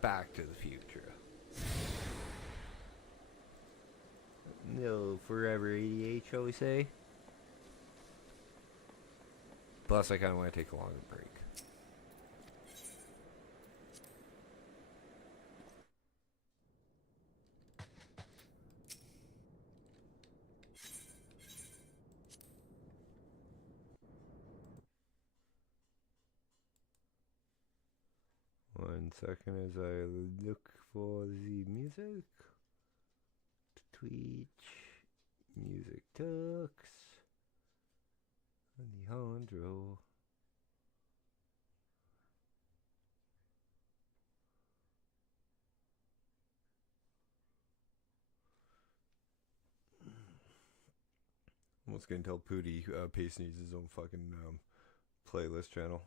Back to the Future. No, Forever 88, shall we say? Plus, I kind of want to take a longer break. One second as I look for the music. Twitch, music tux, Alejandro. Almost gonna tell Pooty Pace needs his own fucking playlist channel.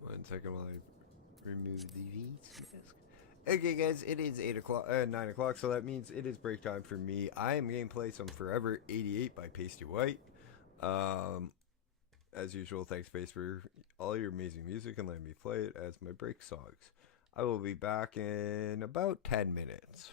One second while I remove the mask. Okay, guys, it is 9 o'clock, so that means it is break time for me. I am going to play some Forever 88 by Pasty White. As usual, thanks, Pace, for all your amazing music and letting me play it as my break songs. I will be back in about 10 minutes.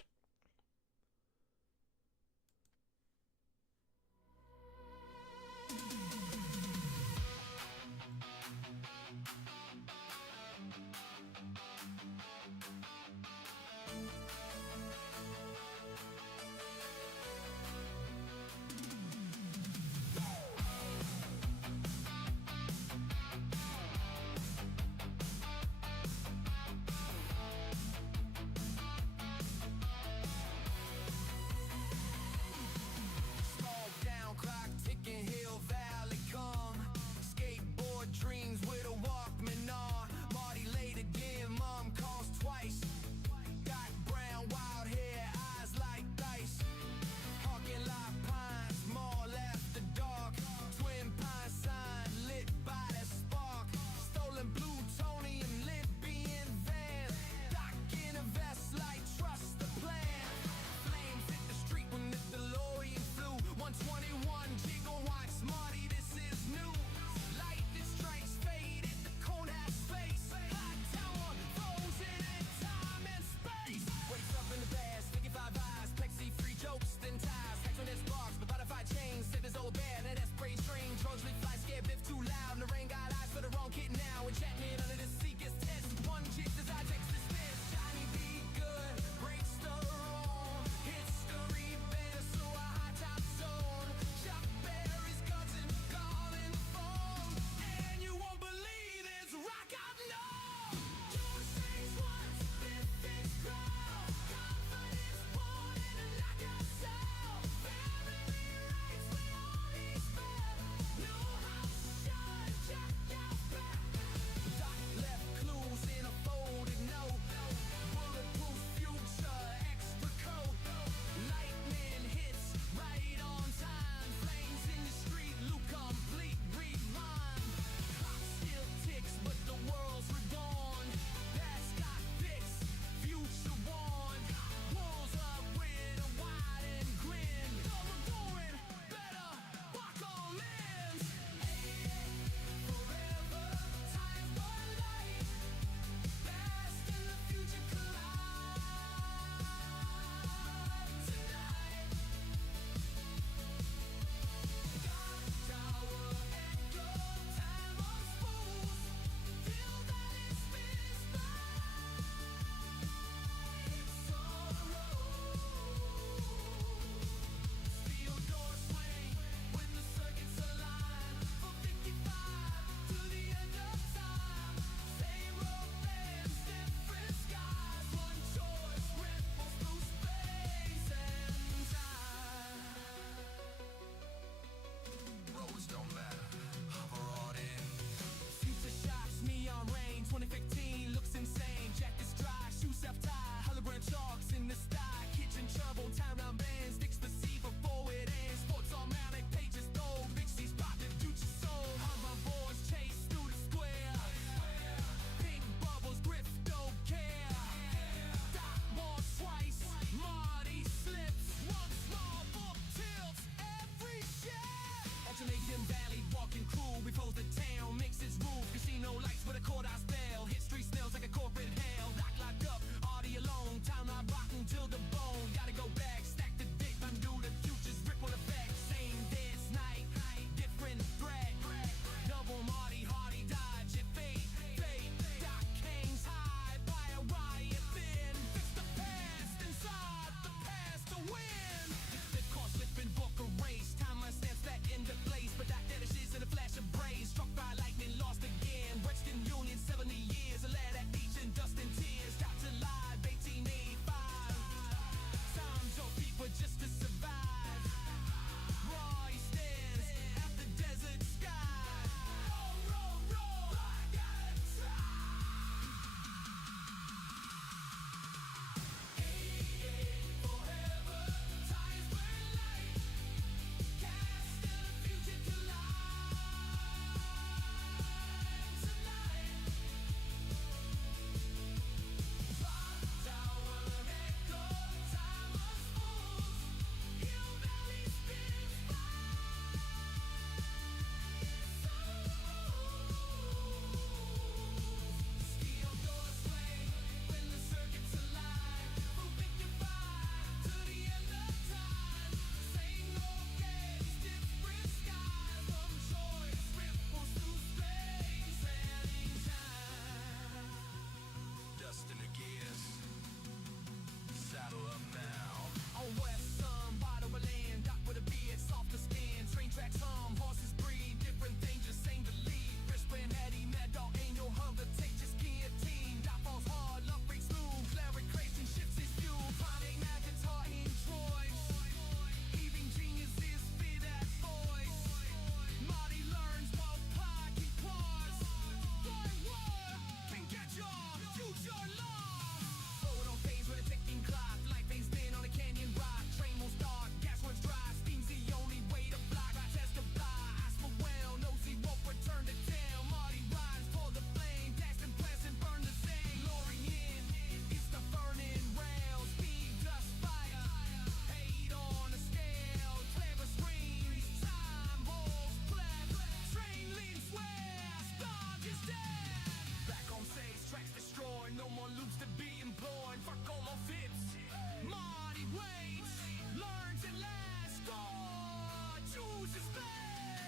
for como fits. Marty waits, learns and lasts. God chooses fate.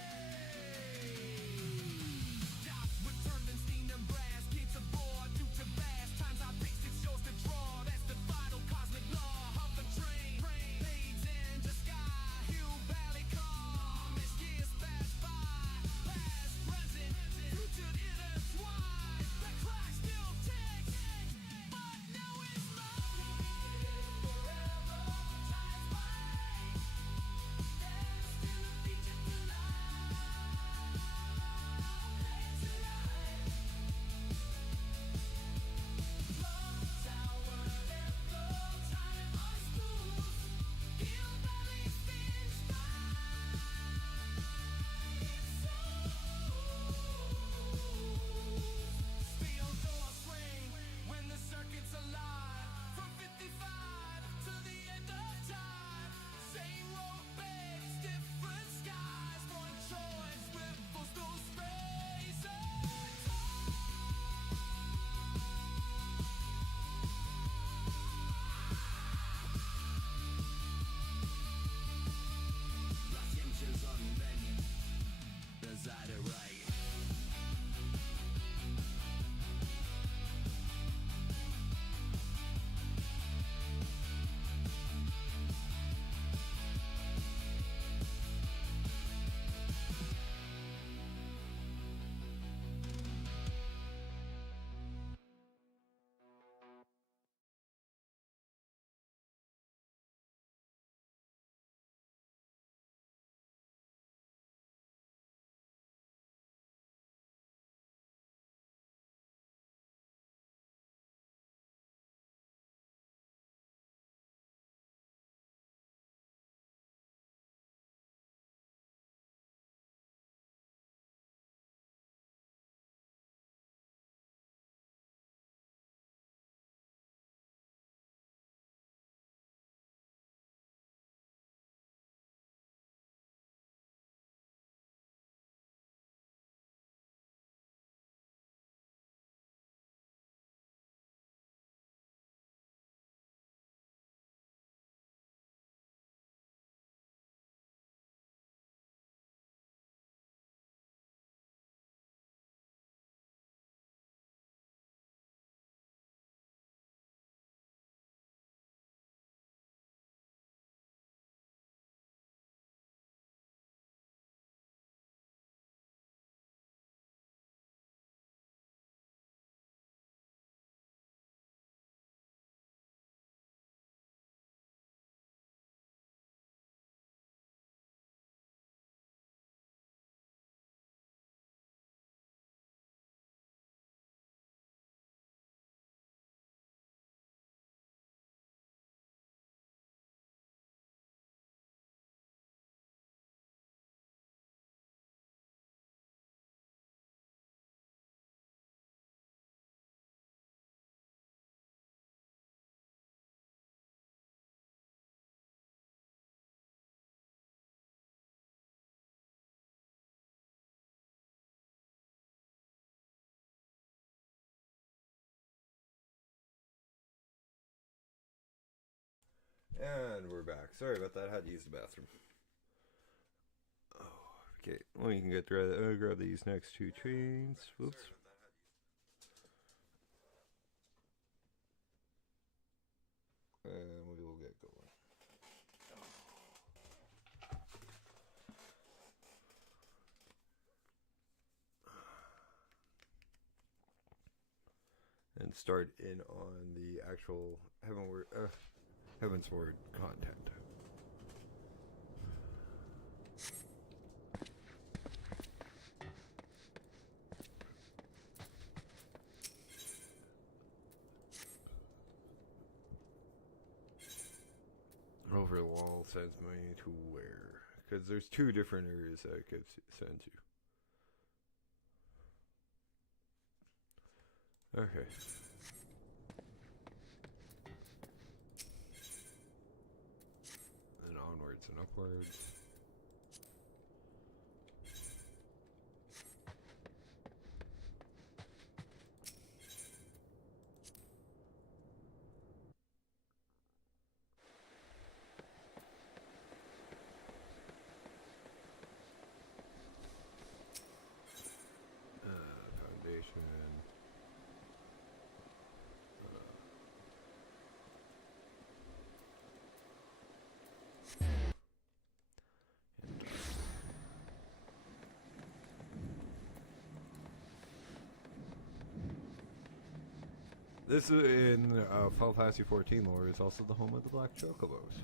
Das wird turnen, steam and brass. Keeps aboard due to vast times I paced. It shows the draw. That's the vital cosmic law of the train. Fades into sky. Hugh Valley car. Miss years pass by. Past, present, future intertwined. The clock still ticks, but now it's mine. Forever, time's mine. There's still a future to lie. Love tower, let go. Time on spools. Hill Valley spins by. Steel door swing when the circuit's alive. From 55 to the end of time. Same road beds, different skies. One choice ripples through space and time. Las Jämchen Sonnenwende, der Seite right. And we're back. Sorry about that. I had to use the bathroom. Oh, okay. Well, you can get grab these next two trains. Whoops. And we will get going. And start in on the actual Heavensward content. Over the wall sends me to where? Because there's two different areas that it could send you. Okay. And onwards and upwards. This is in Final Fantasy 14 lore is also the home of the Black Chocobos.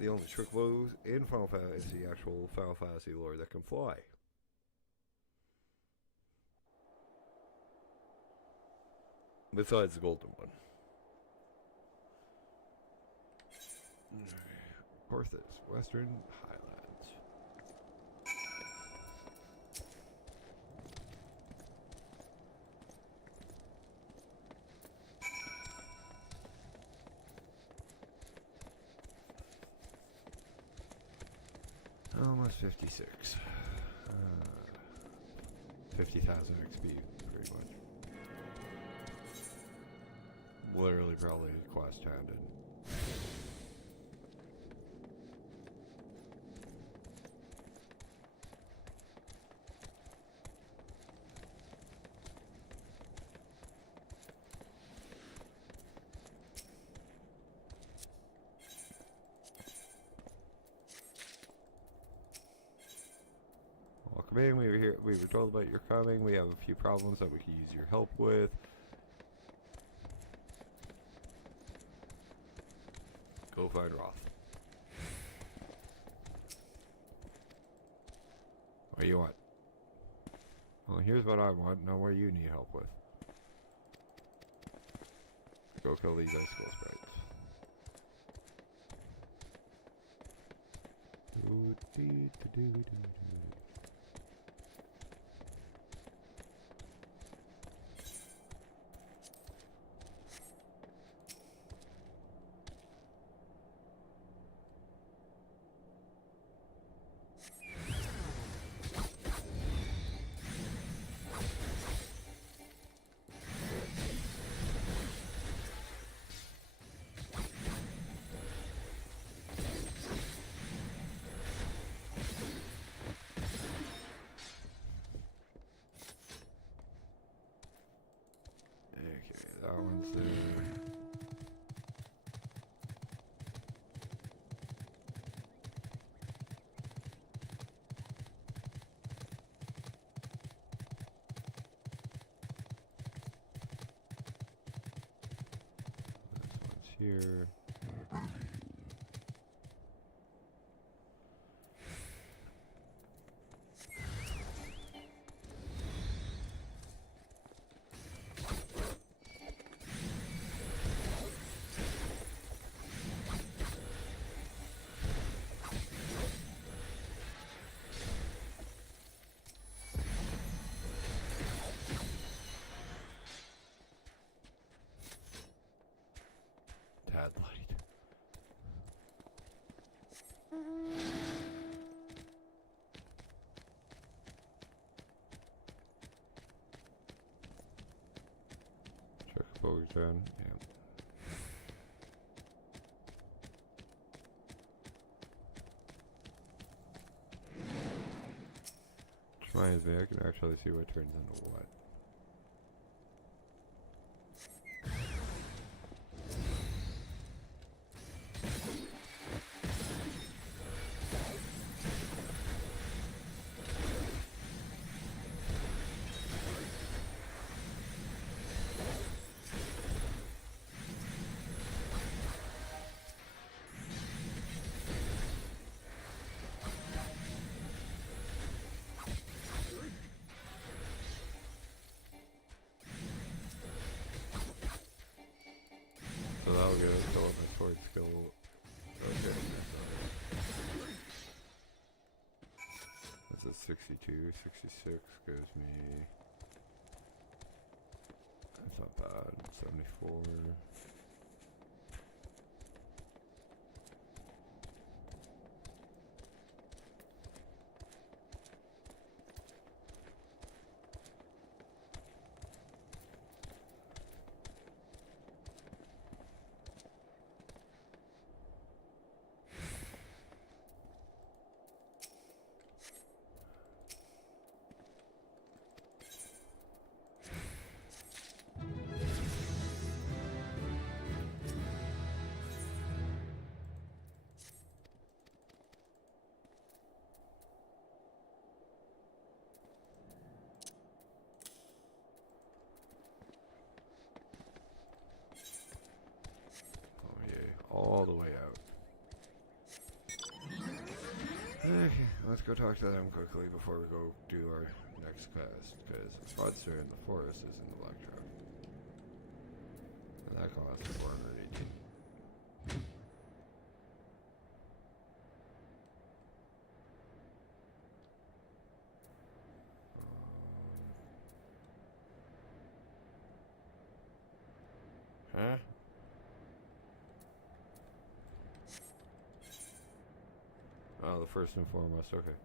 The only Chocobos in Final Fantasy, actual Final Fantasy lore that can fly. Besides the golden one. Porthos, Western Highlands. Almost 56. 50,000 XP, pretty much. Literally, probably quest handed. Welcome in. We were here. We were told about your coming. We have a few problems that we could use your help with. Go find Roth. What do you want? Well, here's what I want. Now, what do you need help with? Go kill these icicle sprites. That one's there. This one's here. Tad light. Check forward turn. Yeah. Which reminds me, I can actually see what turns into what. So that'll get us all my sword skill. Okay. That's at 62, 66 gives me. That's not bad. 74. all the way out. Okay, let's go talk to them quickly before we go do our next quest, because the monster in the forest is in the black truck. And that costs 418. Huh? Oh, the first and foremost, okay.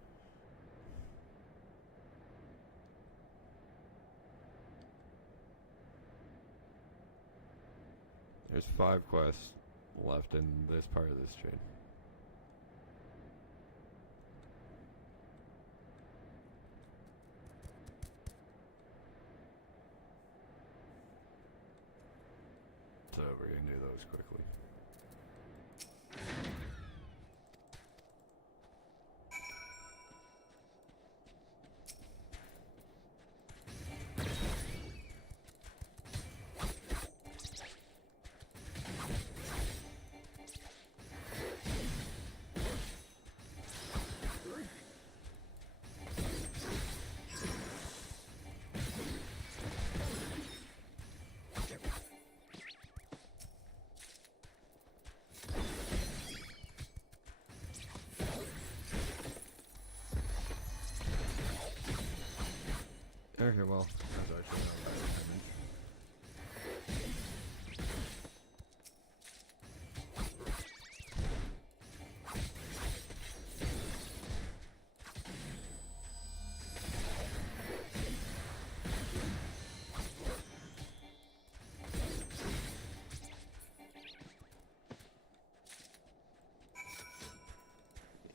There's 5 quests left in this part of this chain. So we're gonna do those quickly. Okay, well, that's actually not bad.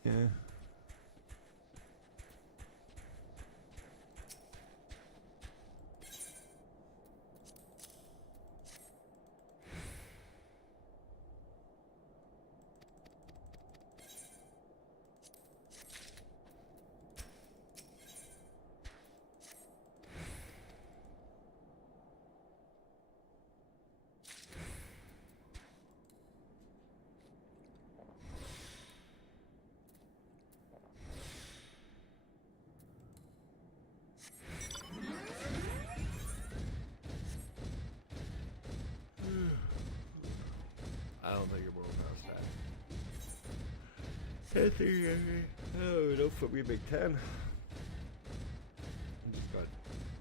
Yeah. I don't think you're moving past that. Oh, don't put me a big 10. I just got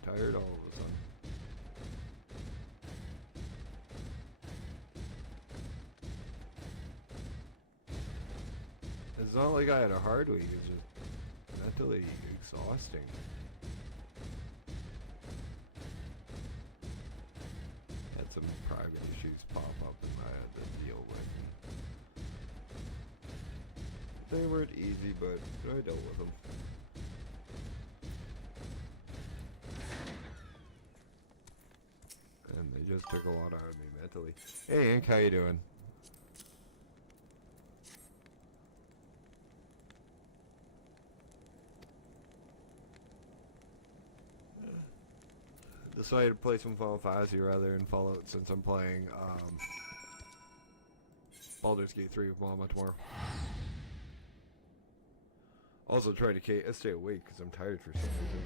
tired all of a sudden. It's not like I had a hard week, it's just mentally exhausting. Had some private issues pop up and I had to deal with. They weren't easy, but I dealt with them. And they just took a lot out of me mentally. Hey, Ink, how you doing? Decided to play some Final Fantasy rather than Fallout since I'm playing Baldur's Gate 3 with Mama tomorrow. Also try to stay awake because I'm tired for some reason.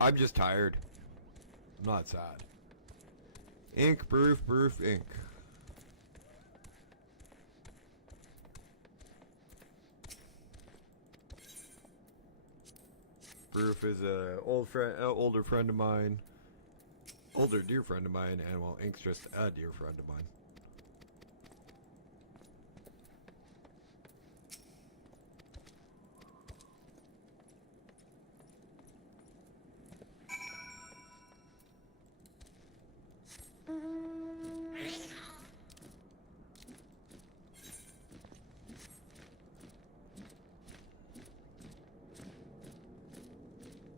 I'm just tired. I'm not sad. Ink, proof, ink. Roof is a older friend of mine, older dear friend of mine, and well, Ink's just a dear friend of mine.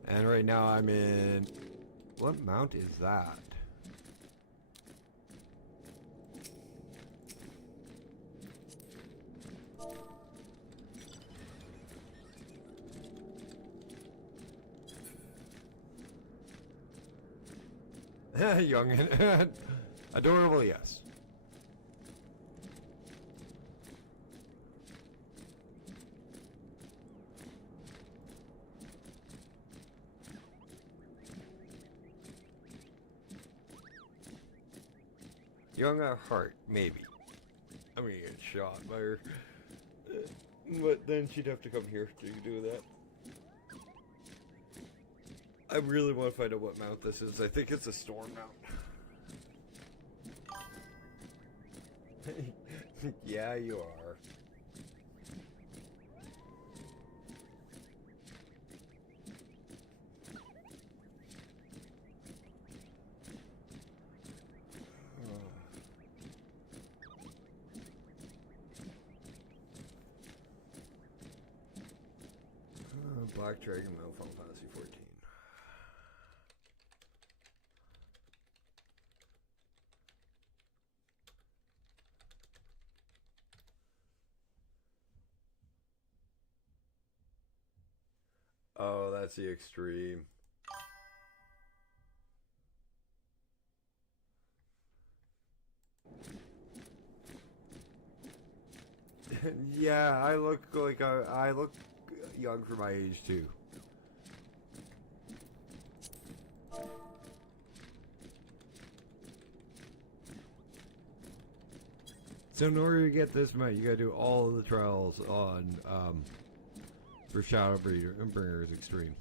And right now I'm in... What mount is that? Young and adorable, yes. Young at heart, maybe. I'm gonna get shot by her. But then she'd have to come here to do that. I really want to find out what mount this is. I think it's a storm mount. Yeah, you are. Black Dragon Mount, Final Fantasy 14. Oh, that's the extreme. Yeah, I look like I look young for my age too. So in order to get this mount, you gotta do all of the trials on for Shadowbringers Extreme.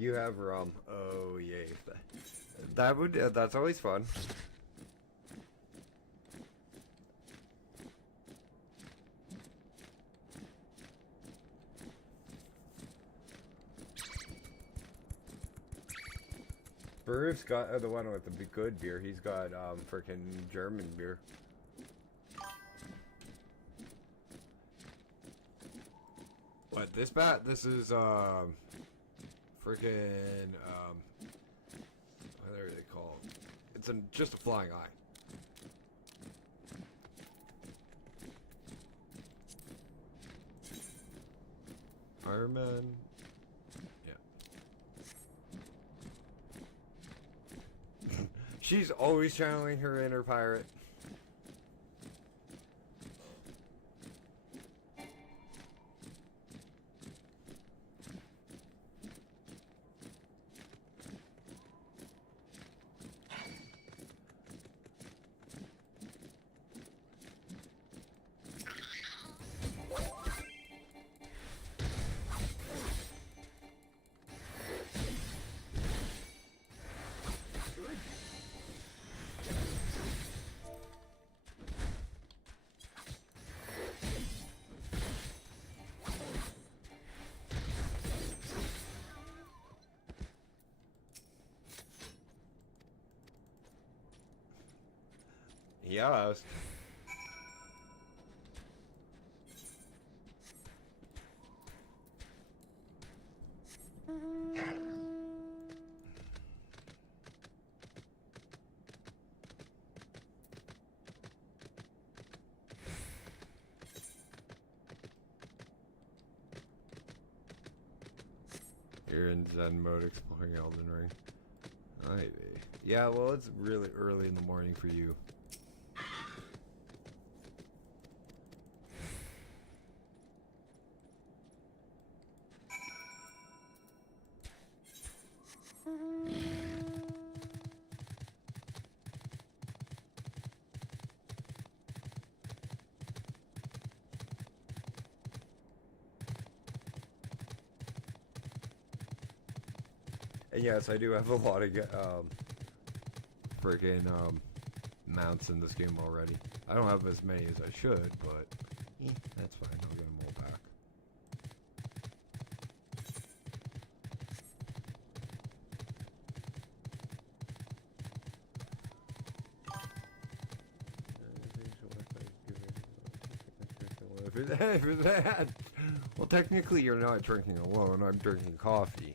You have rum. Oh yay! That would that's always fun. Burf's got the one with the good beer. He's got freaking German beer. What this bat? This is freaking what are they called? It's just a flying eye. Iron Man. Yeah. She's always channeling her inner pirate. Yes. You're in Zen mode exploring Elden Ring. Maybe. Yeah, well, it's really early in the morning for you. And yes, I do have a lot of freaking mounts in this game already. I don't have as many as I should, but that's fine. I'll get them all back. For that. Well, technically you're not drinking alone. I'm drinking coffee.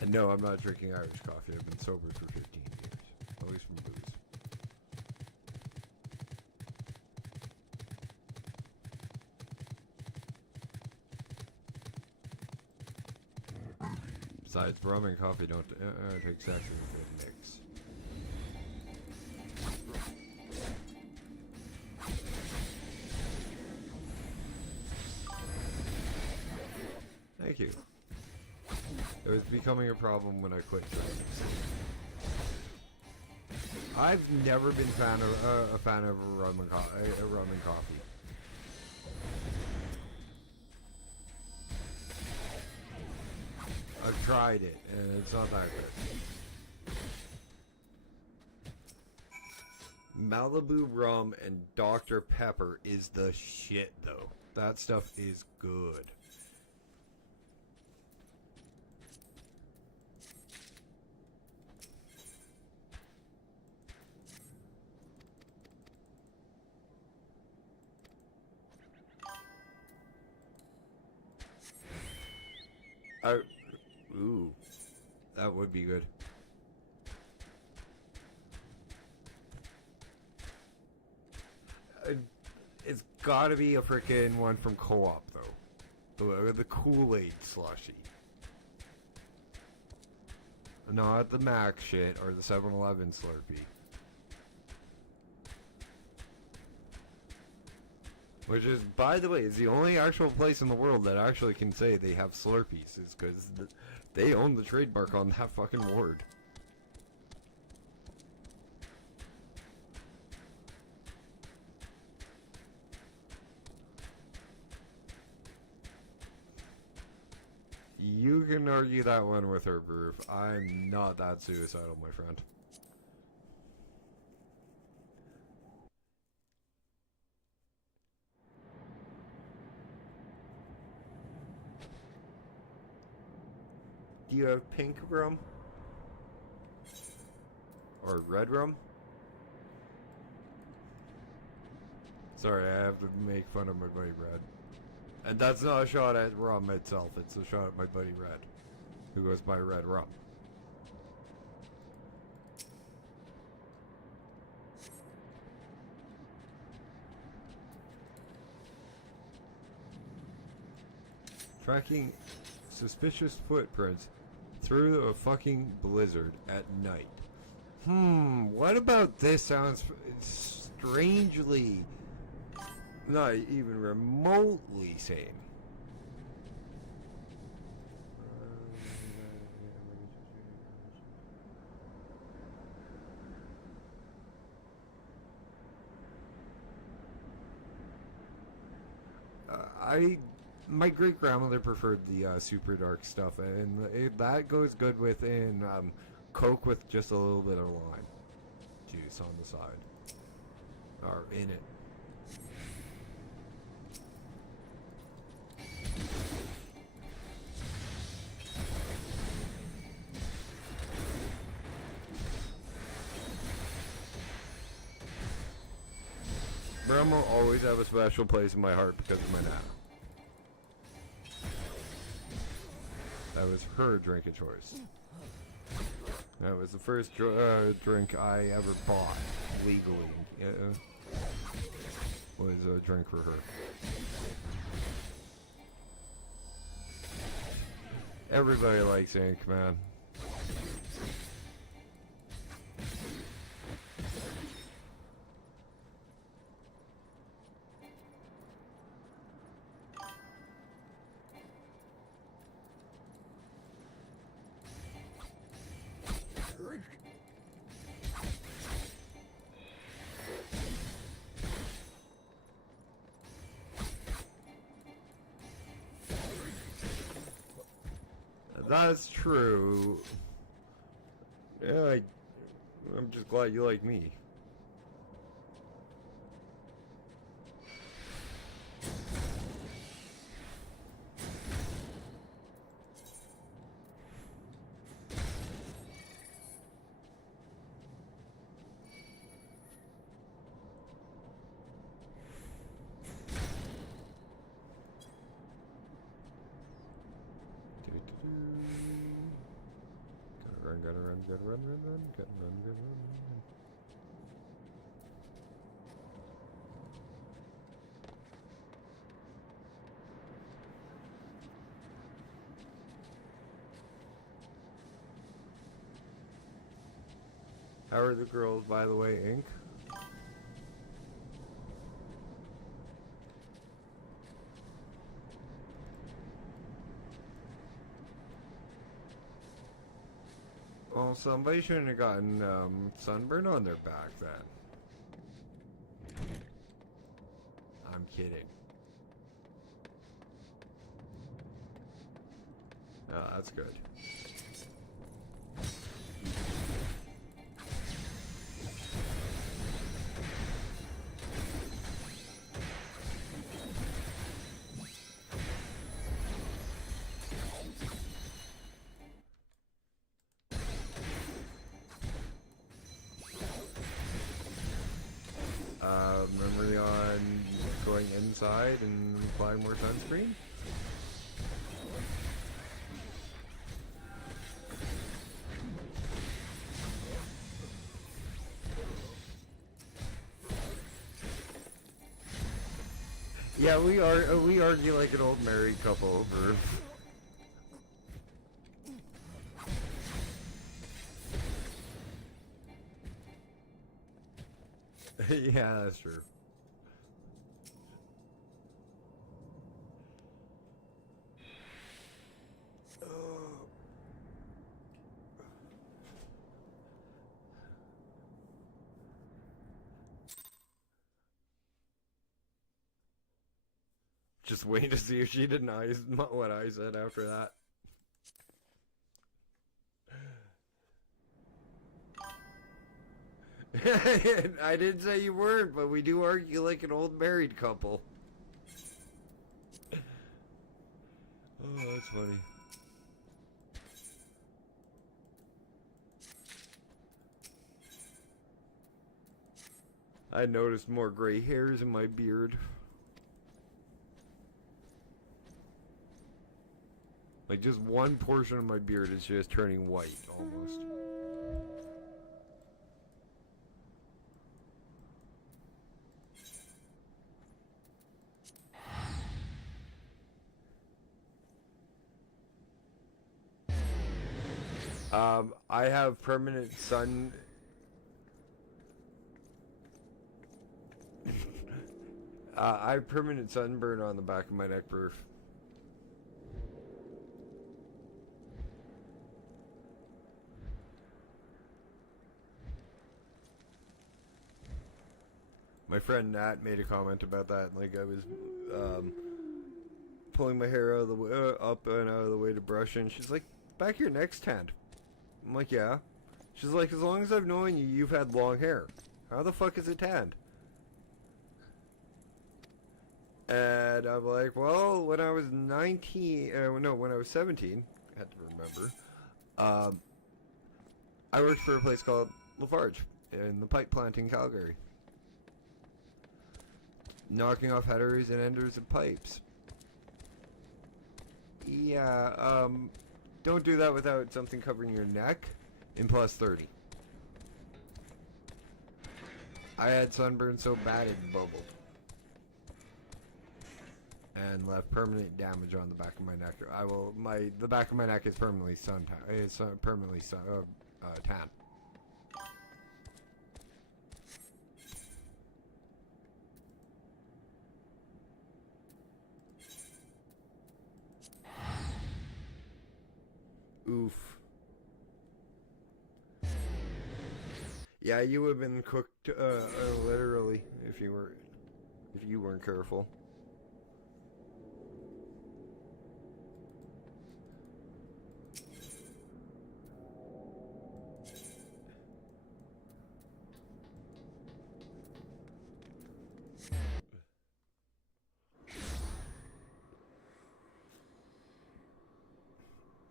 And no, I'm not drinking Irish coffee. I've been sober for 15 years. At least from booze. Besides, rum and coffee don't take exactly a good mix. Thank you. It was becoming a problem when I quit drinking. I've never been a fan of rum and coffee. I've tried it, and it's not that good. Malibu rum and Dr. Pepper is the shit, though. That stuff is good. Ooh, that would be good. It's gotta be a frickin' one from Co-op, though. The Kool-Aid slushie. Not the Mac shit or the 7-Eleven Slurpee. Which is, by the way, is the only actual place in the world that actually can say they have Slurpees, is because they own the trademark on that fucking word. You can argue that one with her, Groove. I'm not that suicidal, my friend. Do you have pink rum? Or red rum? Sorry, I have to make fun of my buddy Red. And that's not a shot at rum itself, it's a shot at my buddy Red, who goes by Red Rum. Tracking suspicious footprints through a fucking blizzard at night. What about this sounds strangely not even remotely sane. My great grandmother preferred the super dark stuff, and that goes good within Coke with just a little bit of lime juice on the side, or in it. Rum will always have a special place in my heart because of my nana. That was her drink of choice. That was the first drink I ever bought legally. Was a drink for her. Everybody likes ink, man. That's true. Yeah, I'm just glad you like me. Gotta run, run, run. Gotta run, gotta run, run. How are the girls, by the way, Ink? Well, somebody shouldn't have gotten sunburn on their back then. I'm kidding. Oh, that's good. Memory on going inside and applying more sunscreen? Yeah, we argue like an old married couple over. Yeah, that's true. Just waiting to see if she denies what I said after that. I didn't say you weren't, but we do argue like an old married couple. Oh, that's funny. I noticed more gray hairs in my beard. Like just one portion of my beard is just turning white almost. I have permanent sun. I have permanent sunburn on the back of my neck proof. My friend Nat made a comment about that, like I was pulling my hair out of the way, up and out of the way to brush, and she's like, "Back of your neck's tanned." I'm like, "Yeah." She's like, "As long as I've known you, you've had long hair. How the fuck is it tanned?" And I'm like, "Well, when I was 19, no, when I was 17, I had to remember. I worked for a place called Lafarge in the pipe plant in Calgary, knocking off headers and enders of pipes. Yeah, don't do that without something covering your neck in plus 30. I had sunburn so bad it bubbled and left permanent damage on the back of my neck. The back of my neck is permanently tan. Oof. Yeah, you would have been cooked, literally, if you weren't careful.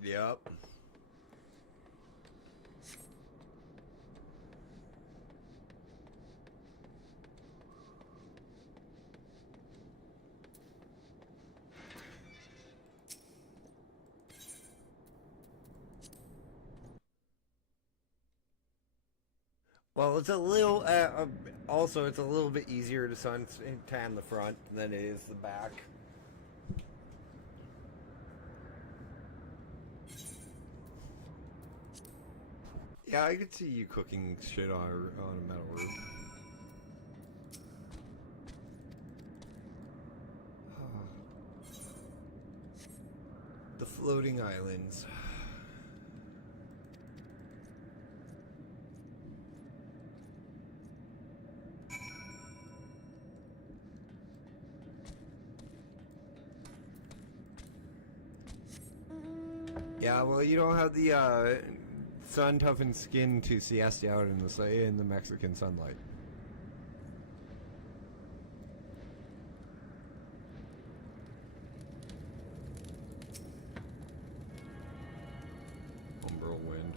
Yep. Well, it's a little. Also, it's a little bit easier to tan the front than it is the back. Yeah, I could see you cooking shit on a metal roof. The floating islands. Yeah, well, you don't have the sun-toughened skin to siesta out in the Mexican sunlight. Umbral wind.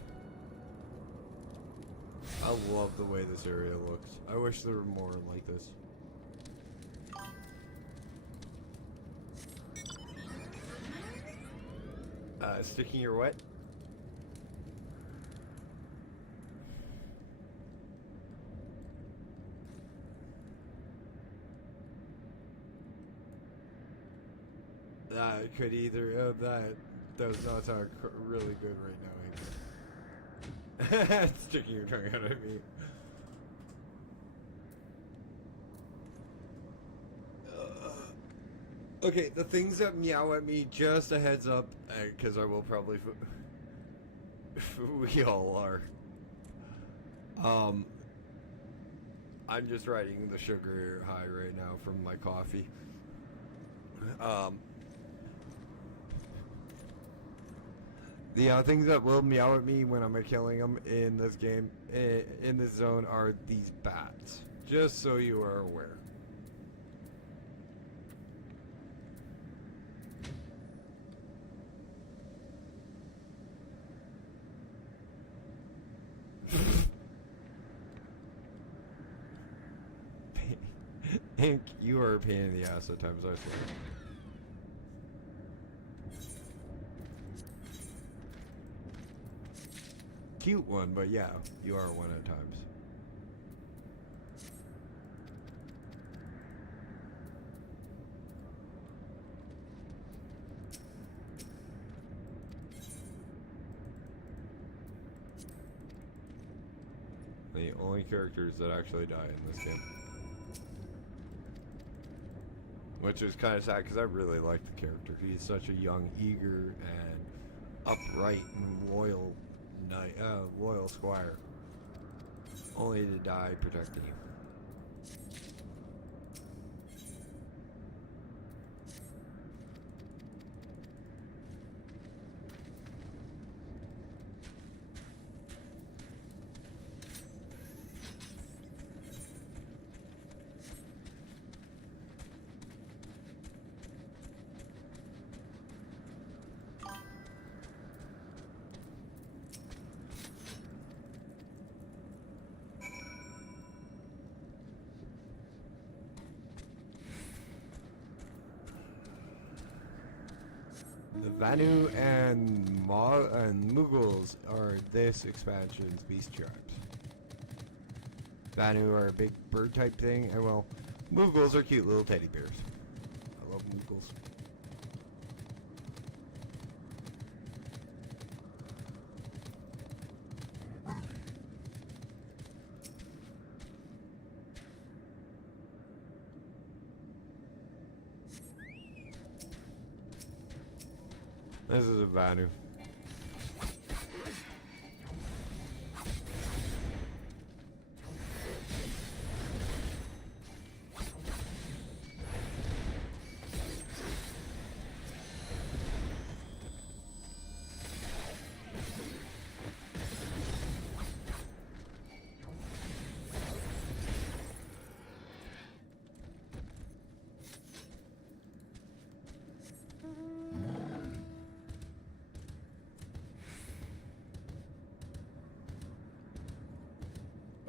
I love the way this area looks. I wish there were more like this. Sticking your what? That could either. That does not sound really good right now. Sticking your tongue out at me. Okay, the things that meow at me, just a heads up, because I will probably. We all are. I'm just riding the sugar high right now from my coffee. The things that will meow at me when I'm killing them in this game, in this zone, are these bats. Just so you are aware. Hank, you are a pain in the ass at times, I swear. Cute one, but yeah, you are one at times. The only characters that actually die in this game. Which is kind of sad because I really like the character. He's such a young, eager, and upright and loyal knight, loyal squire. Only to die protecting you. The Vanu and Mughals are this expansion's beast tribes. Vanu are a big bird type thing, and well, Mughals are cute little teddy bears. I love Mughals. This is a Vanu.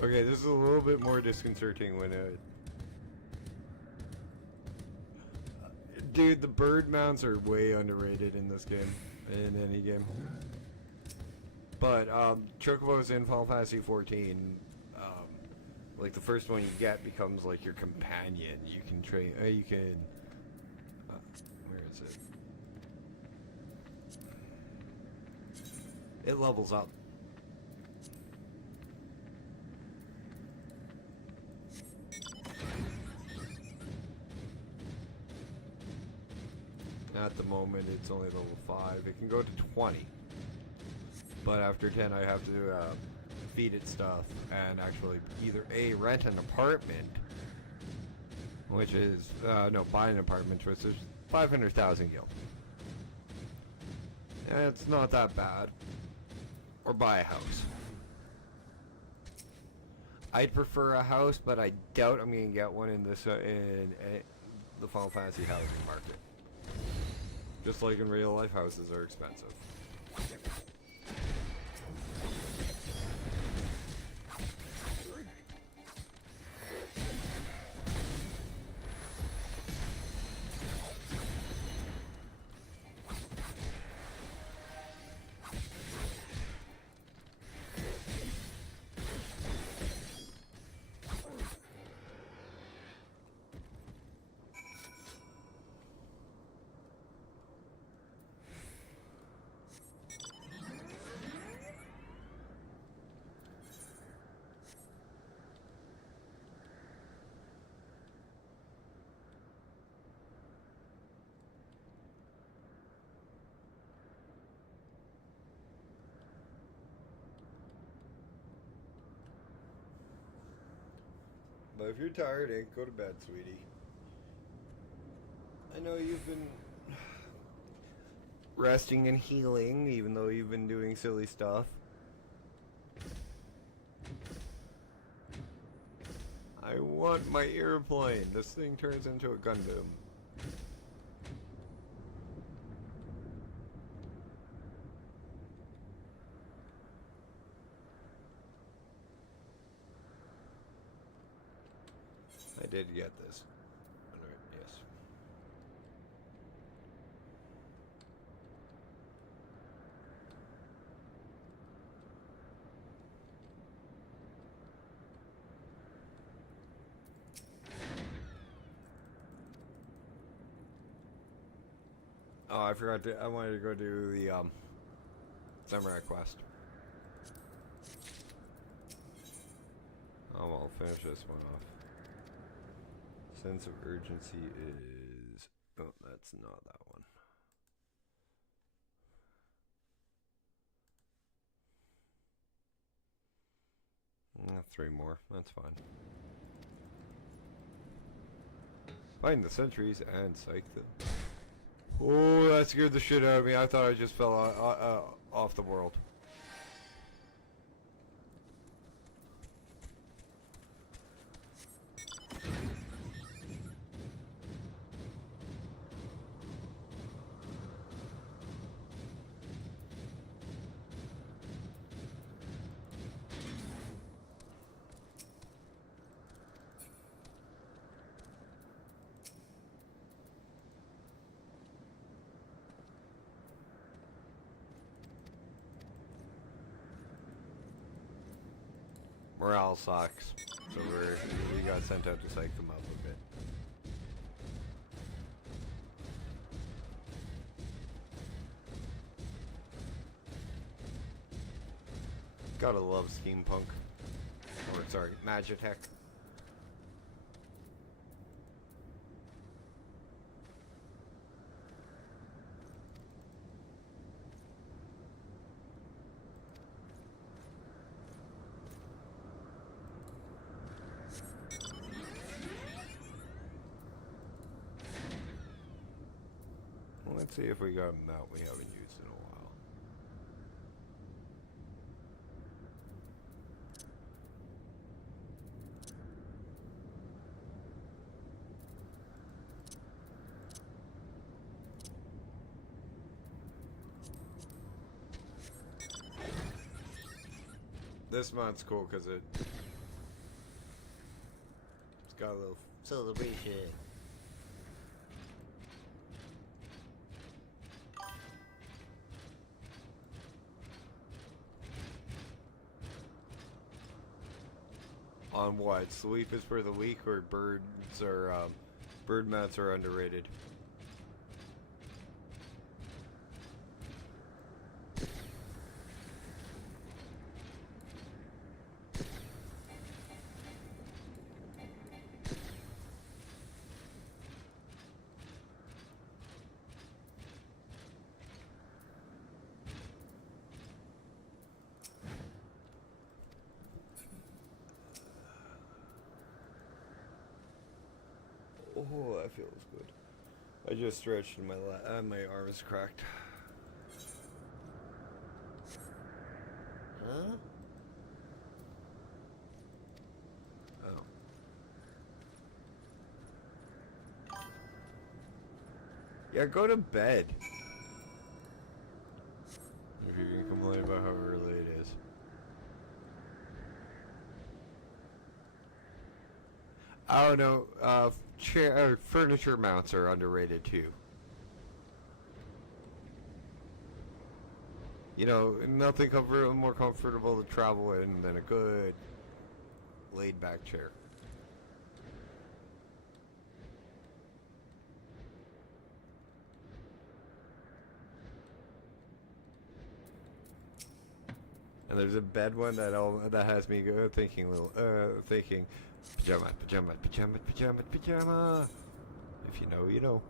Okay, this is a little bit more disconcerting when dude, the bird mounts are way underrated in this game, in any game. But, Chocobos in Final Fantasy 14, Like the first one you get becomes like your companion. You can train. You can. Where is it? It levels up. At the moment, it's only level 5. It can go to 20. But after 10, I have to feed it stuff and actually either A, rent an apartment, which is, no, buy an apartment, which is 500,000 gil. And it's not that bad. Or buy a house. I'd prefer a house, but I doubt I'm going to get one in this, in the Final Fantasy housing market. Just like in real life, houses are expensive. But if you're tired, go to bed, sweetie. I know you've been resting and healing, even though you've been doing silly stuff. I want my airplane. This thing turns into a Gundam. I did get this. Yes. Oh, I forgot to. I wanted to go do the samurai quest. Oh, I'll finish this one off. Sense of urgency is... Oh, that's not that one. 3 more. That's fine. Find the sentries and psych them. Oh, that scared the shit out of me. I thought I just fell off the world. Morale sucks, so we got sent out to psych them up a bit. Gotta love steampunk, or sorry, Magitech. Let's see if we got a mount we haven't used in a while. This mount's cool because it's got a little celebration. On what? Sleep is for the weak, or birds are, bird mounts are underrated? Oh, that feels good. I just stretched and my arm is cracked. Huh? Oh. Yeah, go to bed. If you can complain about how early it is. I don't know. Furniture mounts are underrated too. You know, nothing more comfortable to travel in than a good laid-back chair. And there's a bed one that has me thinking pajama. If you know, you know.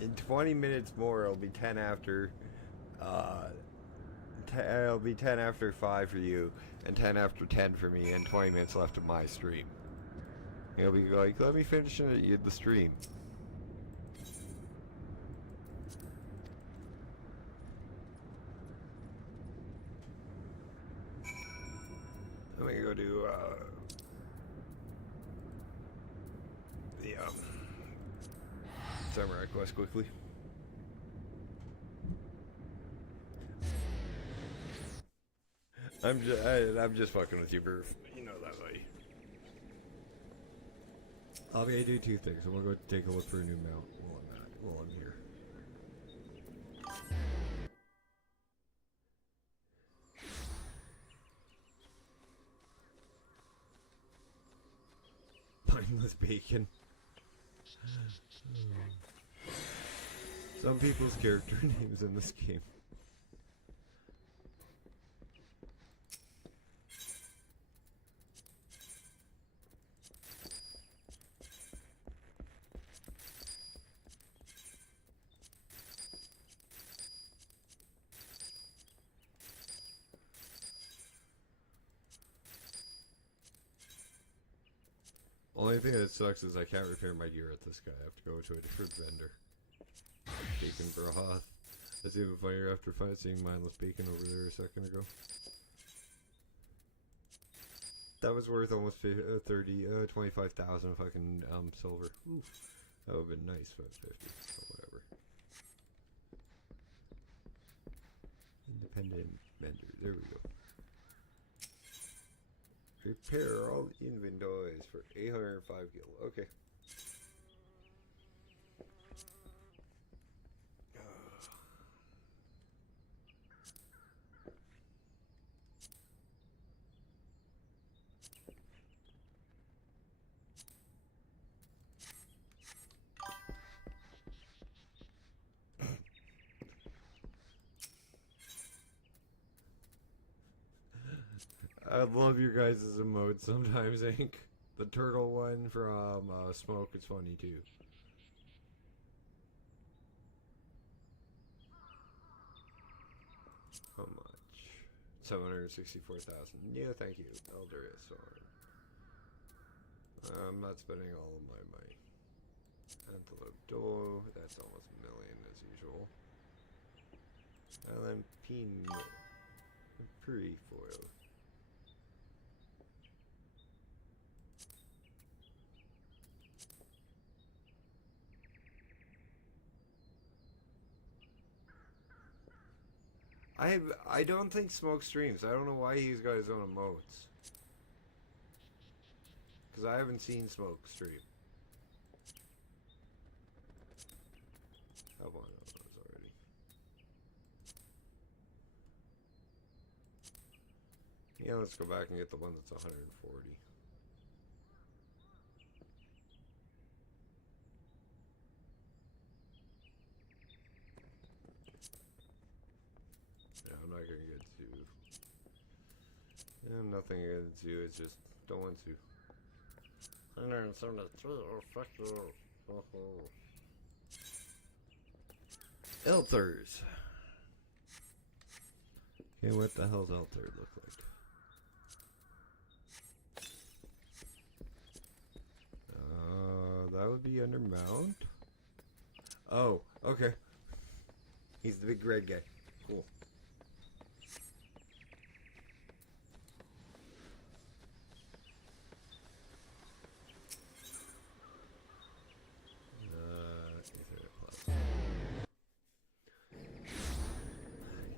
In 20 minutes more, it'll be 10 after. It'll be 10 after 5 for you, and 10 after 10 for me, and 20 minutes left of my stream. It'll be like, let me finish the stream. I'm gonna go do the Samurai Quest quickly. I'm just fucking with you, Burf. You know that, buddy. I'll be do two things. I'm gonna go take a look for a new mount while I'm here. Mindless bacon. Some people's character names in this game. Only thing that sucks is I can't repair my gear at this guy. I have to go to a different vendor. Bacon broth. That's even funnier after seeing mindless bacon over there a second ago. That was worth almost 25,000 fucking silver. Oof. That would have been nice, but 50. But whatever. Independent vendor. There we go. Repair all inventories for 805 gil. Okay. I love your guys' emotes sometimes, Ink. The turtle one from Smoke is funny too. How much? 764,000. Yeah, thank you. Elder is sorry. I'm not spending all of my money. Antelope dough, that's almost a million as usual. And then pin pre-foil. I don't think Smoke streams. I don't know why he's got his own emotes. Because I haven't seen Smoke stream. Have one of those already. Yeah, let's go back and get the one that's 140. Yeah, I'm not gonna get to. Yeah, nothing against you. It's just don't want to. 173. Oh, fuck you. Elthers. Okay, what the hell's Elther look like? That would be under mount. Oh, okay. He's the big red guy. Cool.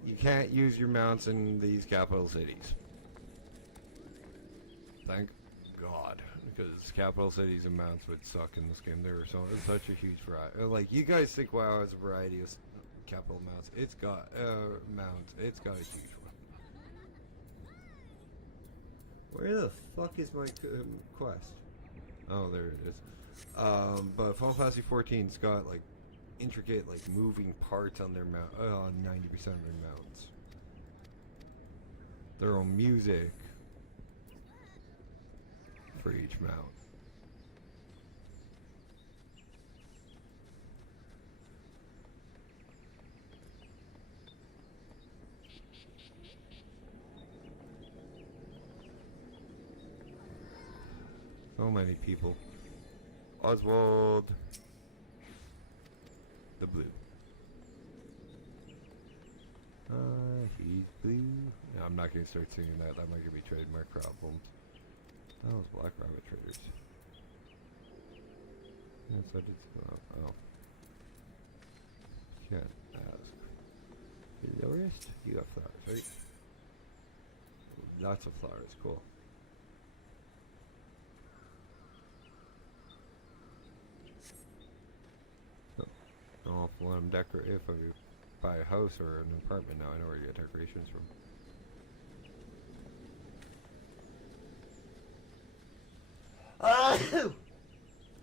You can't use your mounts in these capital cities. Thank God, because capital cities and mounts would suck in this game. There were such a huge variety. Like, you guys think WoW has a variety of capital mounts. It's got mounts. It's got a huge one. Where the fuck is my quest? Oh, there it is. But Final Fantasy 14's got like intricate, like moving parts on their mount. On 90% of their mounts. Their own music for each mount. So many people. Oswald the Blue. He's blue. No, I'm not gonna start singing that. That might give me trademark problems. That was Black Rabbit Traders. Yes, I did. Oh. Can't ask. Florist? You got flowers, right? Lots of flowers. Cool. I'll have to let them decorate. If I buy a house or an apartment now, I know where to get decorations from.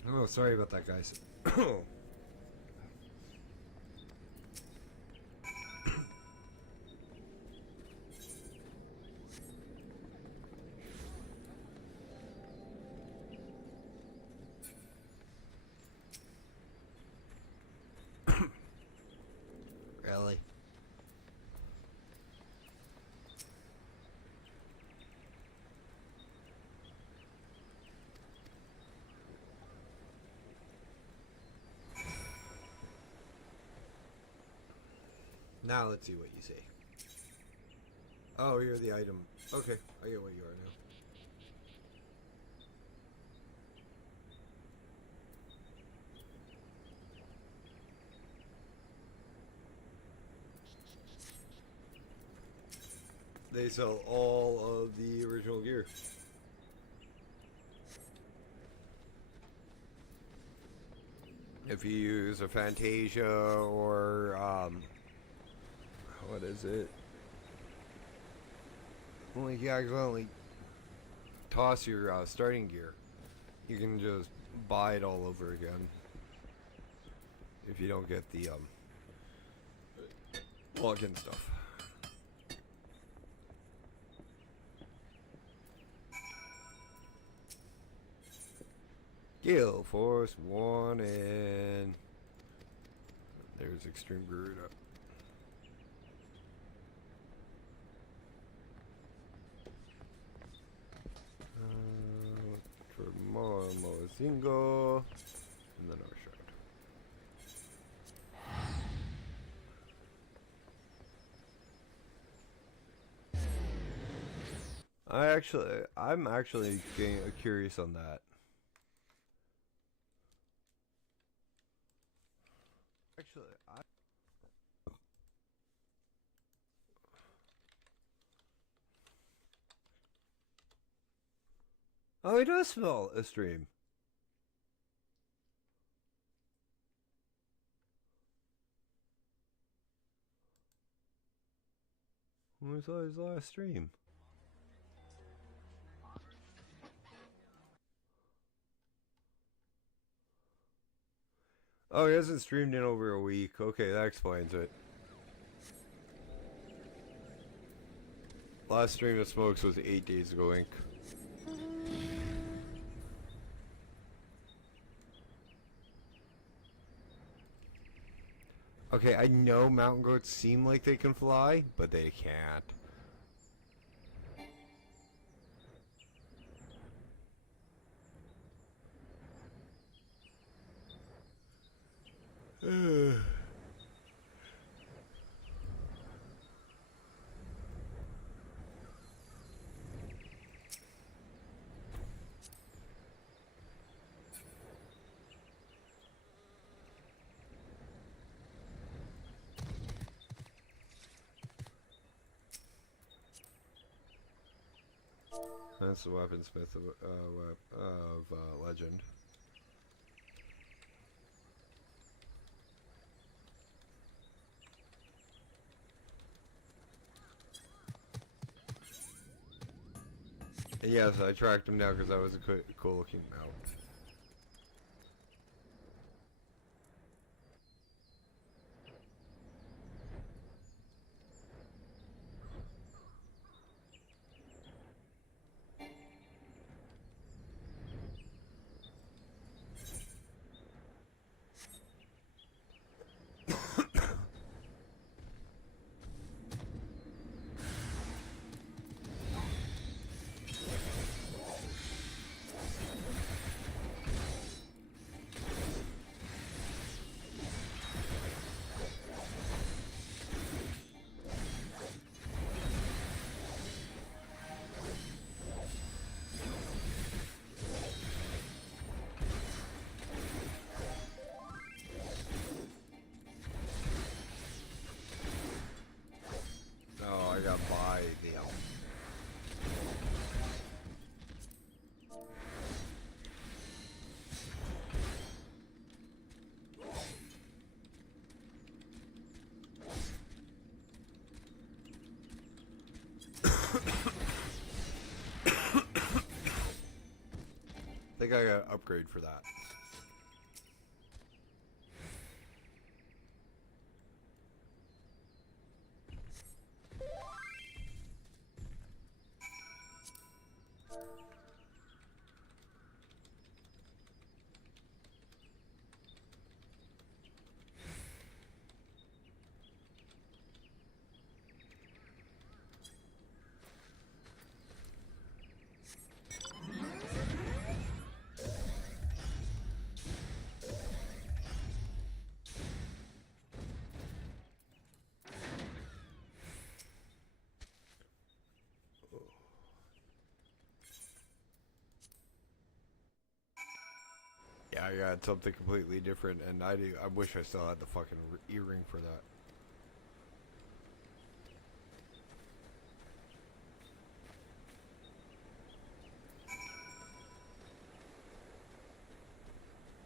Oh, sorry about that, guys. Really? Now let's see what you say. Oh, you're the item. Okay, I get what you are now. They sell all of the original gear. If you use a Fantasia or what is it? Well, you accidentally toss your starting gear, you can just buy it all over again. If you don't get the plug-in stuff. Gale Force 1 and there's Extreme Garuda. Mozingo and then our shard. I'm actually getting curious on that. Oh, he does smell a stream. When was his last stream? Oh, he hasn't streamed in over a week. Okay, that explains it. Last stream of Smokes was 8 days ago, Inc. Okay, I know mountain goats seem like they can fly, but they can't. That's the weaponsmith of legend. And yes, I tracked him down because that was a cool looking mount. Oh, I got by the elf. I think I got an upgrade for that. Yeah, I got something completely different, and I wish I still had the fucking earring for that.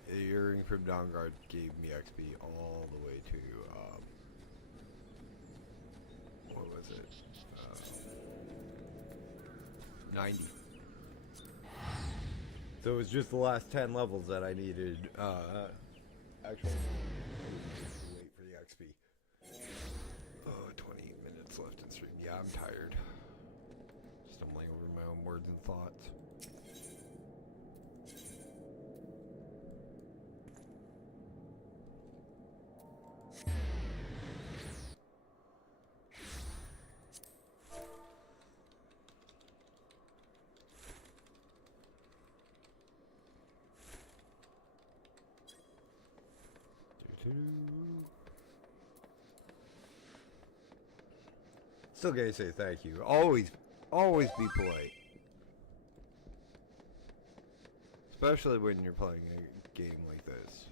The earring from Dawnguard gave me XP all the way to, what was it? 90. So it was just the last 10 levels that I needed, actually, wait for the XP. Oh, 20 minutes left in stream. Yeah, I'm tired. Stumbling over my own words and thoughts. Still gotta say thank you. Always be polite. Especially when you're playing a game like this.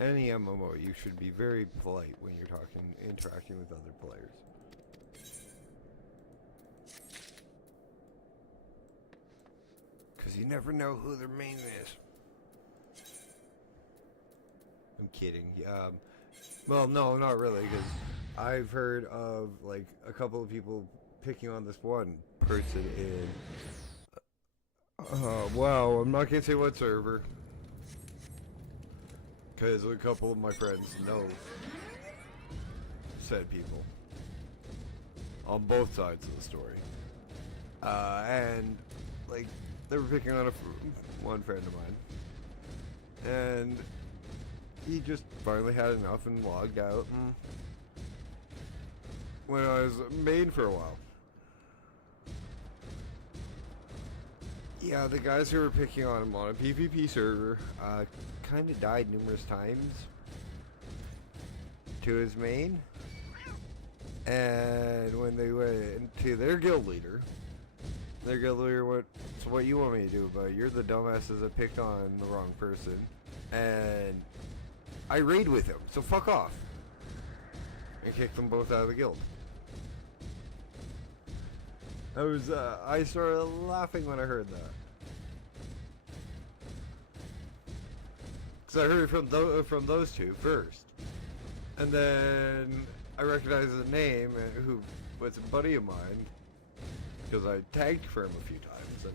any MMO, you should be very polite when you're interacting with other players. Because you never know who their main is. I'm kidding. Well, no, not really, because I've heard of, like, a couple of people picking on this one person in... wow, I'm not going to say what server. Because a couple of my friends know said people. On both sides of the story. And, like, they were picking on one friend of mine. And he just finally had enough and logged out and when I was main for a while. Yeah, the guys who were picking on him on a PvP server kind of died numerous times to his main. And when they went to their guild leader went, so what you want me to do about it? You're the dumbasses that picked on the wrong person. And I raid with him, so fuck off. And kicked them both out of the guild. I started laughing when I heard that. Because I heard it from those two first. And then I recognized the name, who was a buddy of mine. Because I tagged for him a few times. And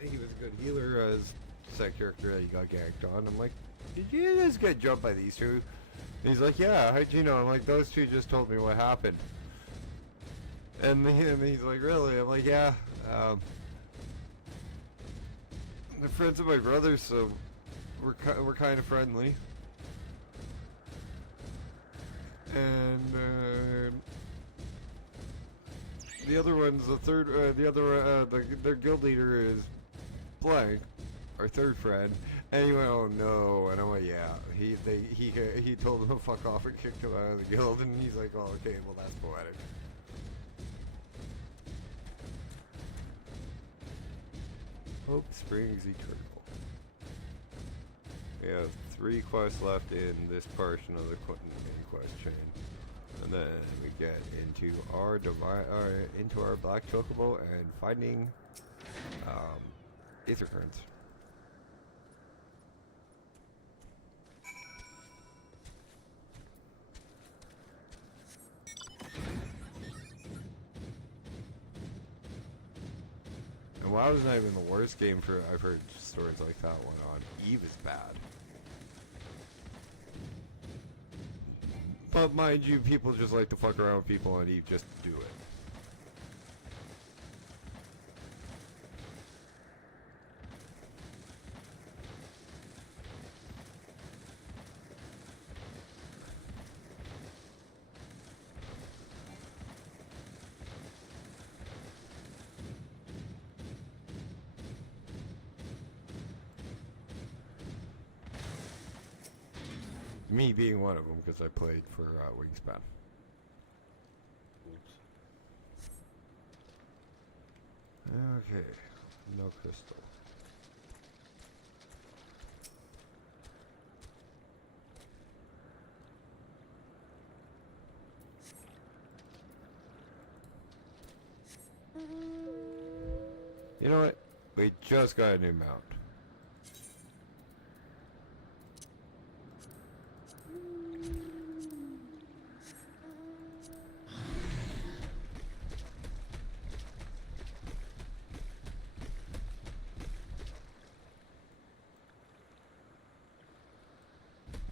he was a good healer as that character that he got ganked on. I'm like, did you just get jumped by these two? And he's like, yeah, how'd you know? I'm like, those two just told me what happened. And he's like, really? I'm like, yeah. They're friends of my brother, so we're kind of friendly. And the other one's their guild leader is blank, our third friend. And he went, oh no, and I'm like, yeah. He told him to fuck off and kicked him out of the guild, and he's like, oh okay, well that's poetic. Hope Springs Eternal. We have 3 quests left in this portion of the main quest chain, and then we get into our Black Chocobo and finding Aether Currents. And WoW's not even the worst game for. I've heard stories like that one on. Eve is bad. But mind you, people just like to fuck around with people on Eve just to do it. Me being one of them, because I played for Wingspan. Oops. Okay, no crystal. You know what? We just got a new mount.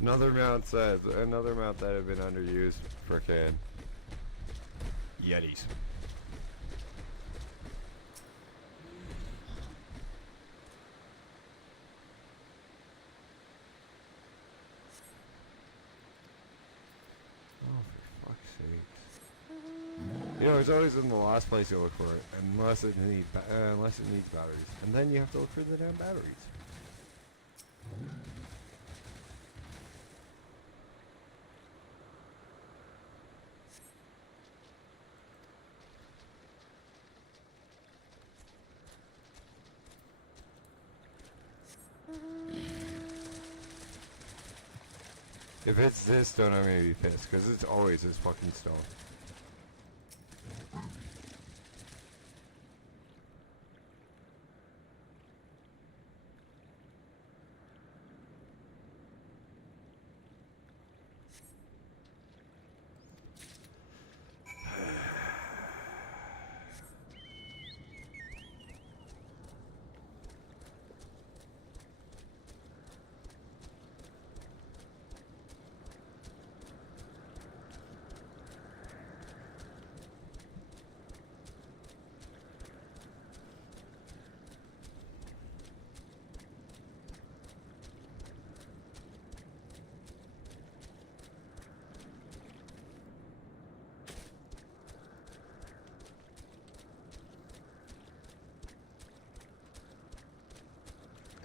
Another mount that have been underused, frickin' Yetis. Oh, for fuck's sake! You know, it's always in the last place you look for it, unless it needs batteries, and then you have to look for the damn batteries. If it's this stone, I'm gonna be pissed, because it's always this fucking stone.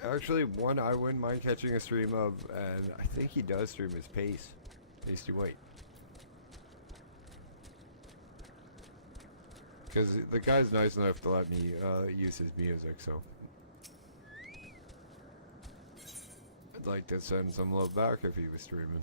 Actually, one I wouldn't mind catching a stream of, and I think he does stream his Pace. Pasty White. Because the guy's nice enough to let me use his music, so. I'd like to send some love back if he was streaming.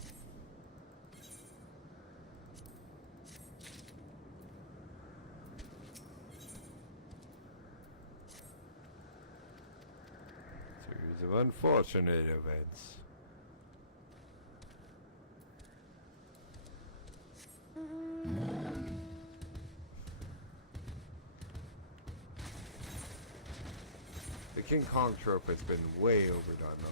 Of unfortunate events. The King Kong trope has been way overdone though.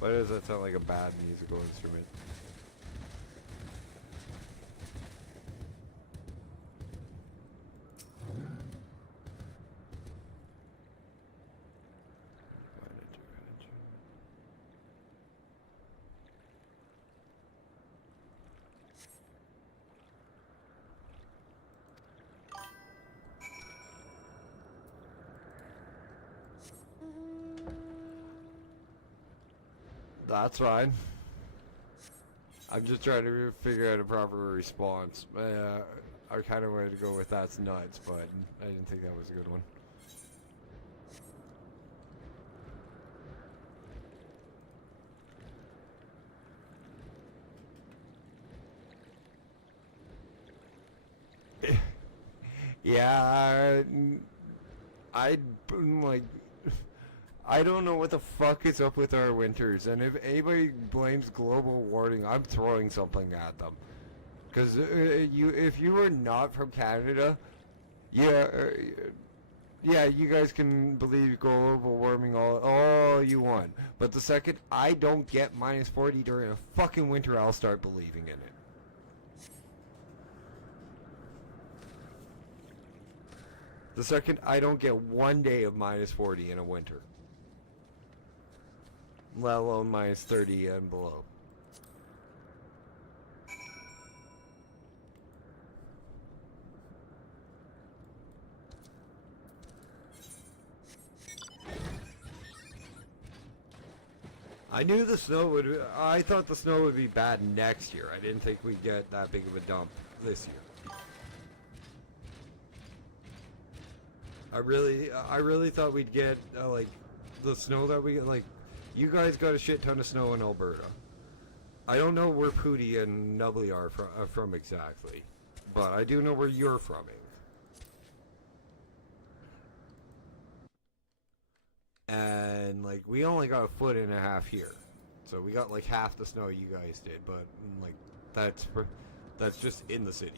Why does that sound like a bad musical instrument? That's fine. I'm just trying to figure out a proper response. I kind of wanted to go with that's nuts, but I didn't think that was a good one. Yeah, I'd like. I don't know what the fuck is up with our winters, and if anybody blames global warming, I'm throwing something at them. Because if you were not from Canada, yeah, you guys can believe global warming all you want. But the second I don't get minus 40 during a fucking winter, I'll start believing in it. The second I don't get one day of minus 40 in a winter. Let alone minus 30 and below. I knew the snow would. I thought the snow would be bad next year. I didn't think we'd get that big of a dump this year. I really thought we'd get like the snow that we get. Like, you guys got a shit ton of snow in Alberta. I don't know where Pooty and Nubbly are from exactly, but I do know where you're from. And like, we only got 1.5 feet here, so we got like half the snow you guys did. But like, that's just in the city.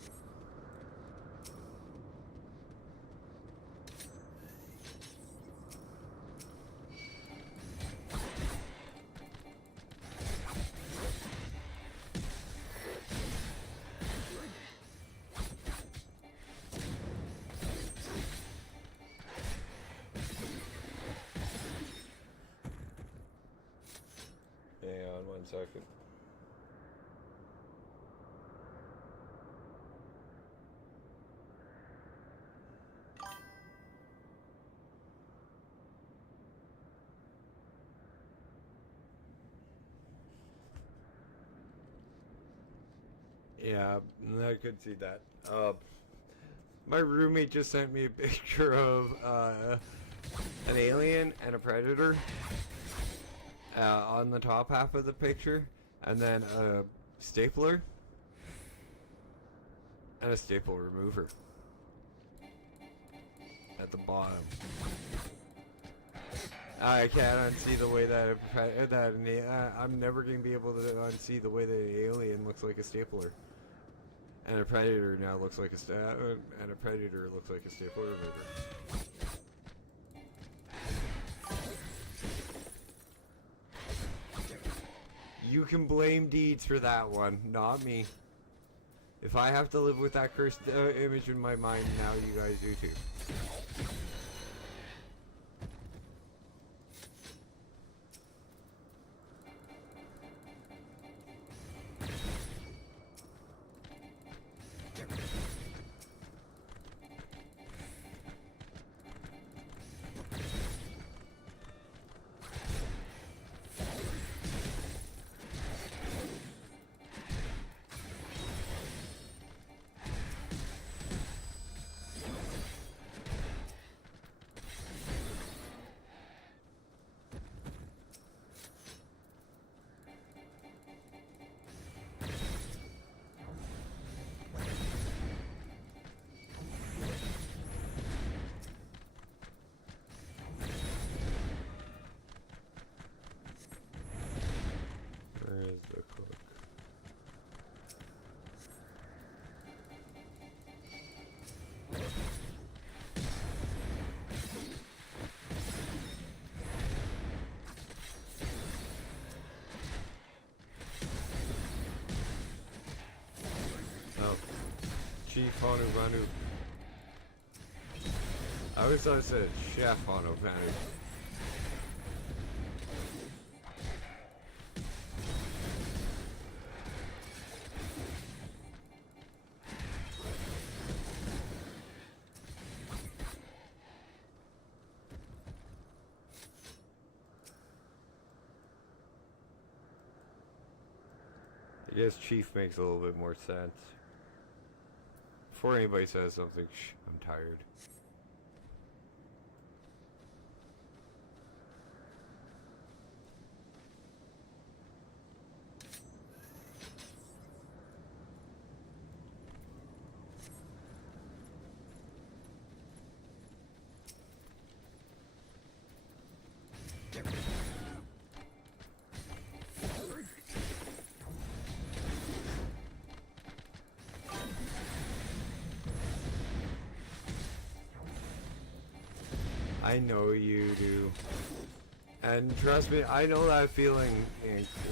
second. Yeah, I could see that. My roommate just sent me a picture of an alien and a predator on the top half of the picture, and then a stapler and a staple remover at the bottom. I can't unsee the way that I'm never going to be able to unsee the way that an alien looks like a stapler. And a predator now looks like a stapler remover. You can blame Deeds for that one, not me. If I have to live with that cursed image in my mind, now you guys do too. Chief Hanu Vanu. I always thought it said Chef Hanu Vanu. I guess Chief makes a little bit more sense. Before anybody says something, I'm tired. I know you do. And trust me, I know that feeling.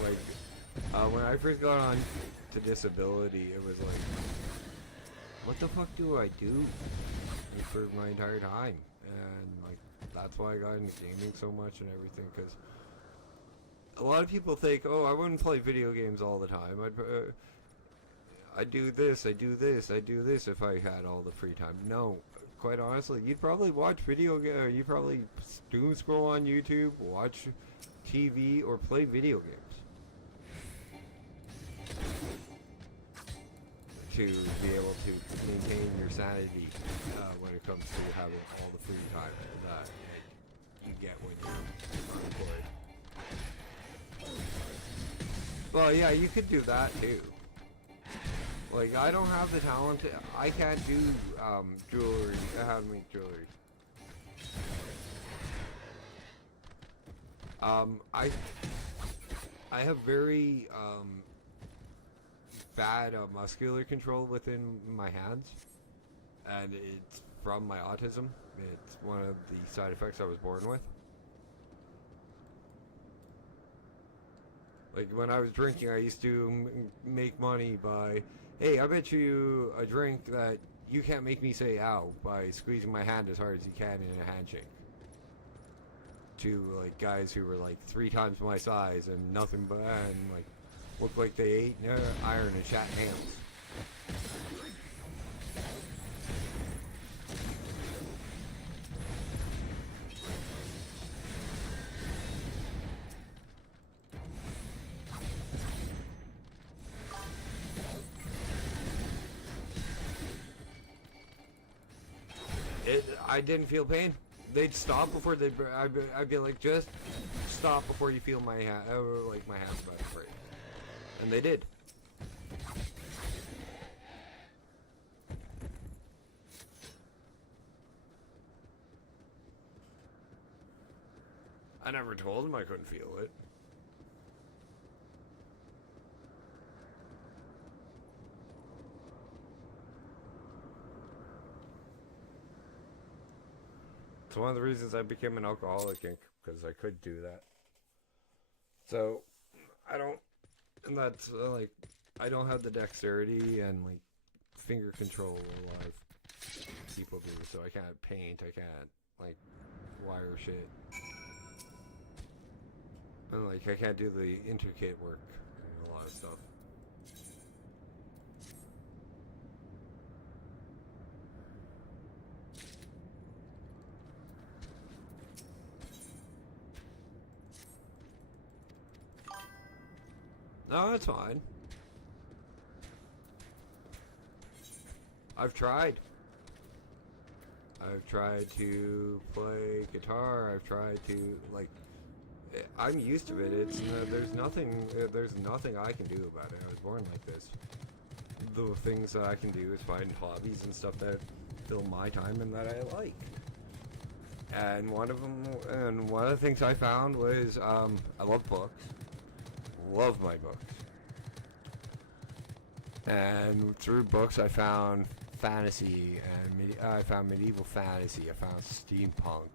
Like, when I first got on to disability, it was like, what the fuck do I do for my entire time? And like, that's why I got into gaming so much and everything, because a lot of people think, oh, I wouldn't play video games all the time. I'd do this, I do this, I do this if I had all the free time. No. Quite honestly, you'd probably watch you'd probably doom scroll on YouTube, watch TV, or play video games to be able to maintain your sanity when it comes to having all the free time that you get when you're unemployed. Well, yeah, you could do that too. Like, I don't have the talent I can't do jewelry, how to make jewelry. I have very bad muscular control within my hands, and it's from my autism. It's one of the side effects I was born with. Like, when I was drinking, I used to make money by, hey, I bet you a drink that you can't make me say ow by squeezing my hand as hard as you can in a handshake. to like guys who were like 3 times my size and nothing but and like looked like they ate iron and shat hams. I didn't feel pain. They'd stop before they'd. I'd be like, just stop before you feel my hand, like my hand's about to break, and they did. I never told them I couldn't feel it. It's one of the reasons I became an alcoholic, because I could do that. So, I don't, and that's like, I don't have the dexterity and like finger control a lot of people do. So I can't paint, I can't like wire shit, and like I can't do the intricate work and a lot of stuff. No, that's fine. I've tried. I've tried to play guitar. I've tried to, like, I'm used to it. It's there's nothing I can do about it. I was born like this. The things that I can do is find hobbies and stuff that fill my time and that I like. And one of the things I found was I love books. Love my books, and through books I found fantasy, and I found medieval fantasy, I found steampunk,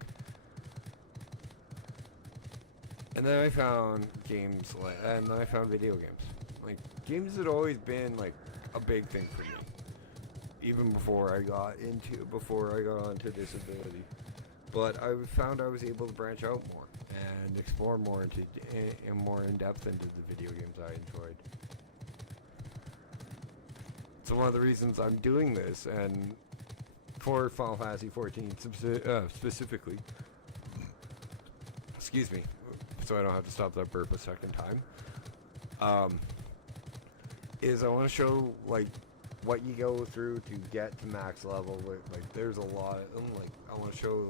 and then I found games, and then I found video games. Like, games had always been like a big thing for me, even before I got onto disability. But I found I was able to branch out more and explore more more in depth into the video games I enjoyed. So one of the reasons I'm doing this, and for Final Fantasy 14 specifically, excuse me, so I don't have to stop that burp a second time, is I want to show like what you go through to get to max level. Like there's a lot, like I want to show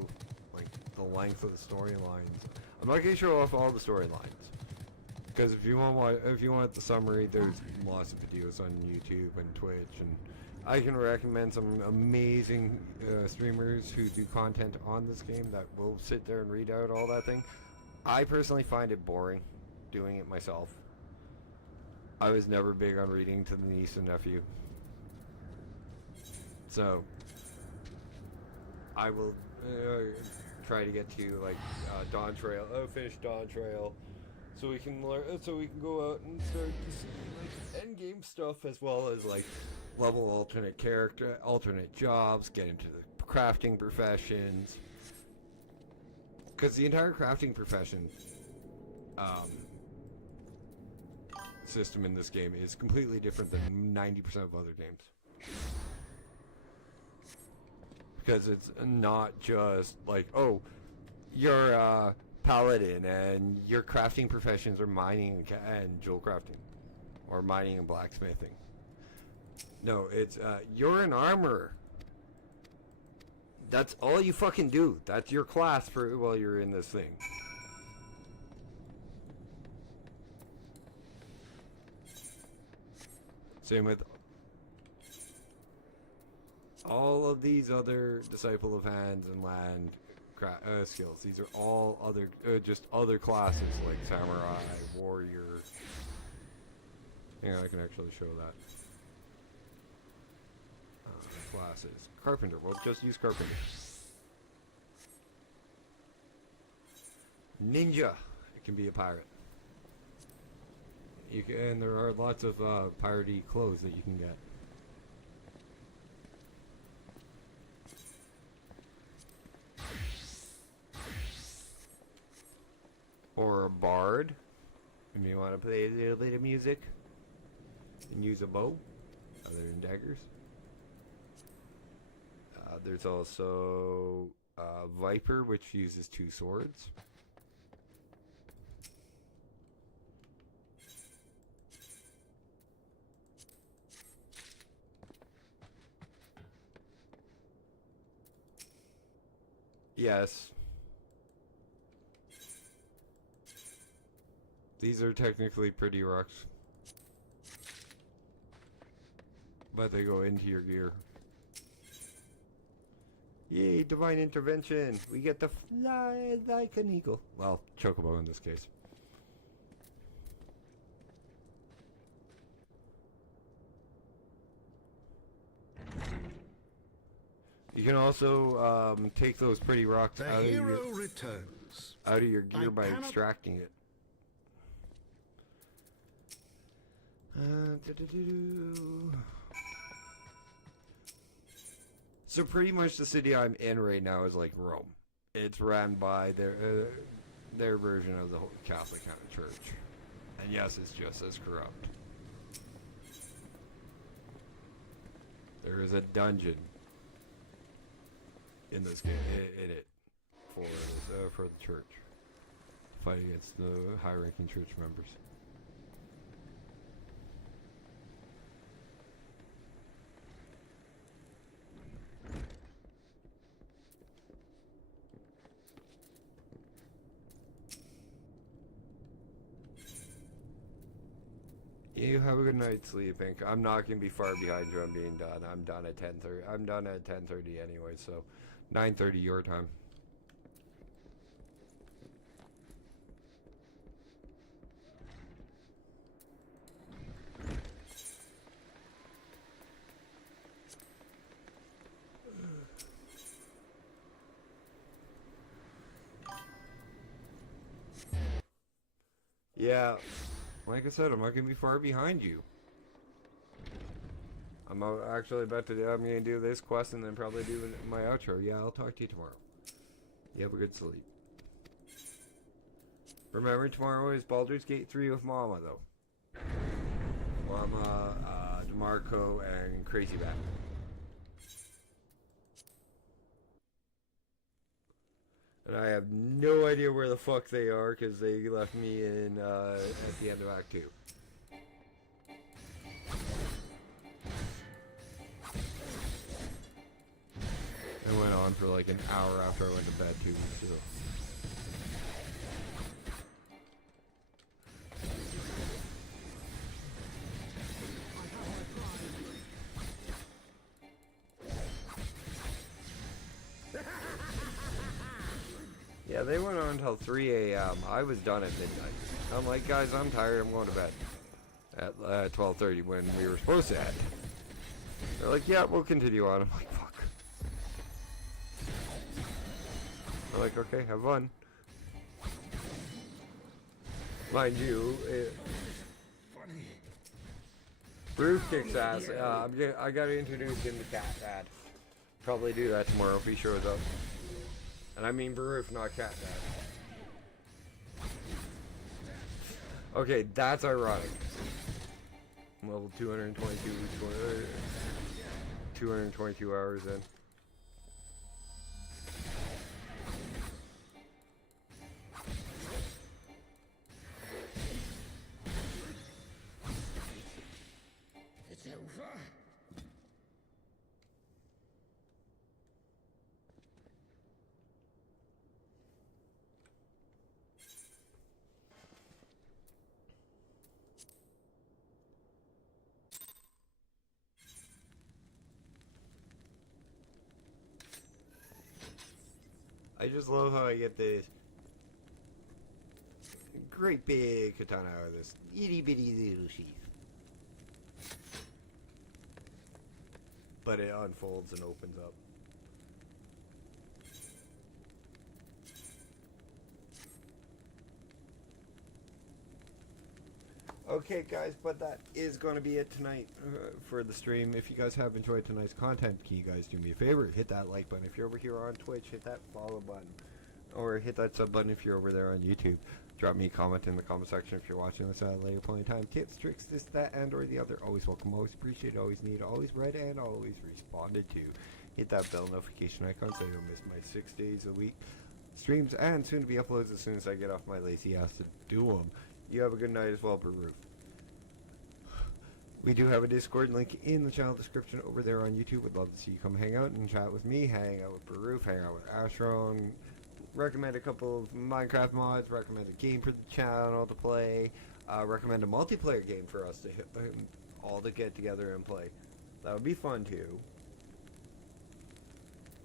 like the length of the storylines. I'm not going to show off all the storylines, because if you want the summary, there's lots of videos on YouTube and Twitch, and I can recommend some amazing streamers who do content on this game that will sit there and read out all that thing. I personally find it boring doing it myself. I was never big on reading to the niece and nephew, so I will try to get to like Dawn Trail. Finish Dawn Trail, so we can learn. So we can go out and start to see like end game stuff, as well as like level alternate character, alternate jobs, get into the crafting professions. Because the entire crafting profession system in this game is completely different than 90% of other games. Because it's not just like, oh, you're a paladin and your crafting professions are mining and jewel crafting, or mining and blacksmithing. No, it's you're an armorer. That's all you fucking do. That's your class for while you're in this thing. Same with all of these other Disciple of Hands and Land skills. These are all other, just other classes like Samurai, Warrior. Yeah, I can actually show that. Classes. Carpenter. We'll just use Carpenter. Ninja. It can be a pirate. You can, and there are lots of piratey clothes that you can get. bard. And you want to play a little bit of music and use a bow other than daggers. There's also Viper, which uses 2 swords. Yes. These are technically pretty rocks. But they go into your gear. Yay, divine intervention! We get to fly like an eagle. Well, chocobo in this case. You can also take those pretty rocks The hero returns. out of your gear I by cannot- extracting it. Do-do-do-do. So pretty much the city I'm in right now is like Rome. It's run by their version of the whole Catholic kind of church. And yes, it's just as corrupt. There is a dungeon in this game, in it, for the church. Fight against the high-ranking church members. You have a good night's sleep, Ink. I'm not gonna be far behind you. I'm being done. I'm done at 10:30. I'm done at 10:30 anyway, so 9:30 your time. Yeah. Like I said, I'm not gonna be far behind you. I'm actually about to I'm gonna do this quest and then probably do my outro. Yeah, I'll talk to you tomorrow. You have a good sleep. Remember, tomorrow is Baldur's Gate 3 with Mama, though. Mama, DeMarco, and Crazy Bat. And I have no idea where the fuck they are because they left me in at the end of Act 2. It went on for like an hour after I went to bed too. So. Yeah, they went on until 3 a.m. I was done at midnight. I'm like, guys, I'm tired. I'm going to bed at 12:30 when we were supposed to end. They're like, yeah, we'll continue on. I'm like, fuck. I'm like, okay, have fun. Mind you, Bruce kicks ass. I gotta introduce him to Cat Dad. Probably do that tomorrow if he shows up. And I mean Baroof, not Cat Dad. Okay, that's ironic. I'm level 222 hours in. It's over. I just love how I get this great big katana out of this itty bitty little sheath. But it unfolds and opens up. Okay guys, but that is going to be it tonight for the stream. If you guys have enjoyed tonight's content, can you guys do me a favor? Hit that like button. If you're over here on Twitch, hit that follow button. Or hit that sub button if you're over there on YouTube. Drop me a comment in the comment section if you're watching this at a later point in time. Tips, tricks, this, that, and or the other. Always welcome, always appreciated, always need, always read, and always responded to. Hit that bell notification icon so you don't miss my 6 days a week streams and soon to be uploads as soon as I get off my lazy ass to do them. You have a good night as well, Baruch. We do have a Discord link in the channel description over there on YouTube. Would love to see you come hang out and chat with me, hang out with Baruch, hang out with Ashron. Recommend a couple of Minecraft mods, recommend a game for the channel to play, recommend a multiplayer game for us to all to get together and play. That would be fun too.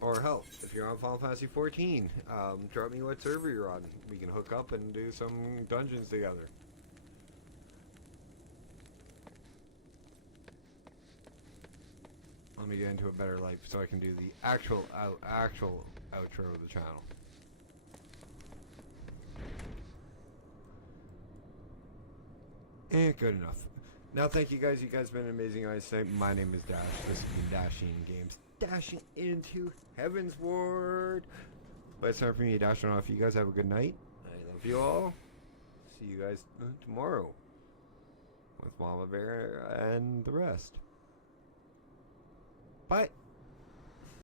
Or hell, if you're on Final Fantasy 14, drop me what server you're on. We can hook up and do some dungeons together. Let me get into a better life so I can do the actual outro of the channel. Good enough. Now, thank you guys. You guys have been amazing guys tonight. My name is Dash. This has been Dashing Games. Dashing into Heavensward. But it's time for me to dash on off. You guys have a good night. I love you all. See you guys tomorrow with Mama Bear and the rest. Bye.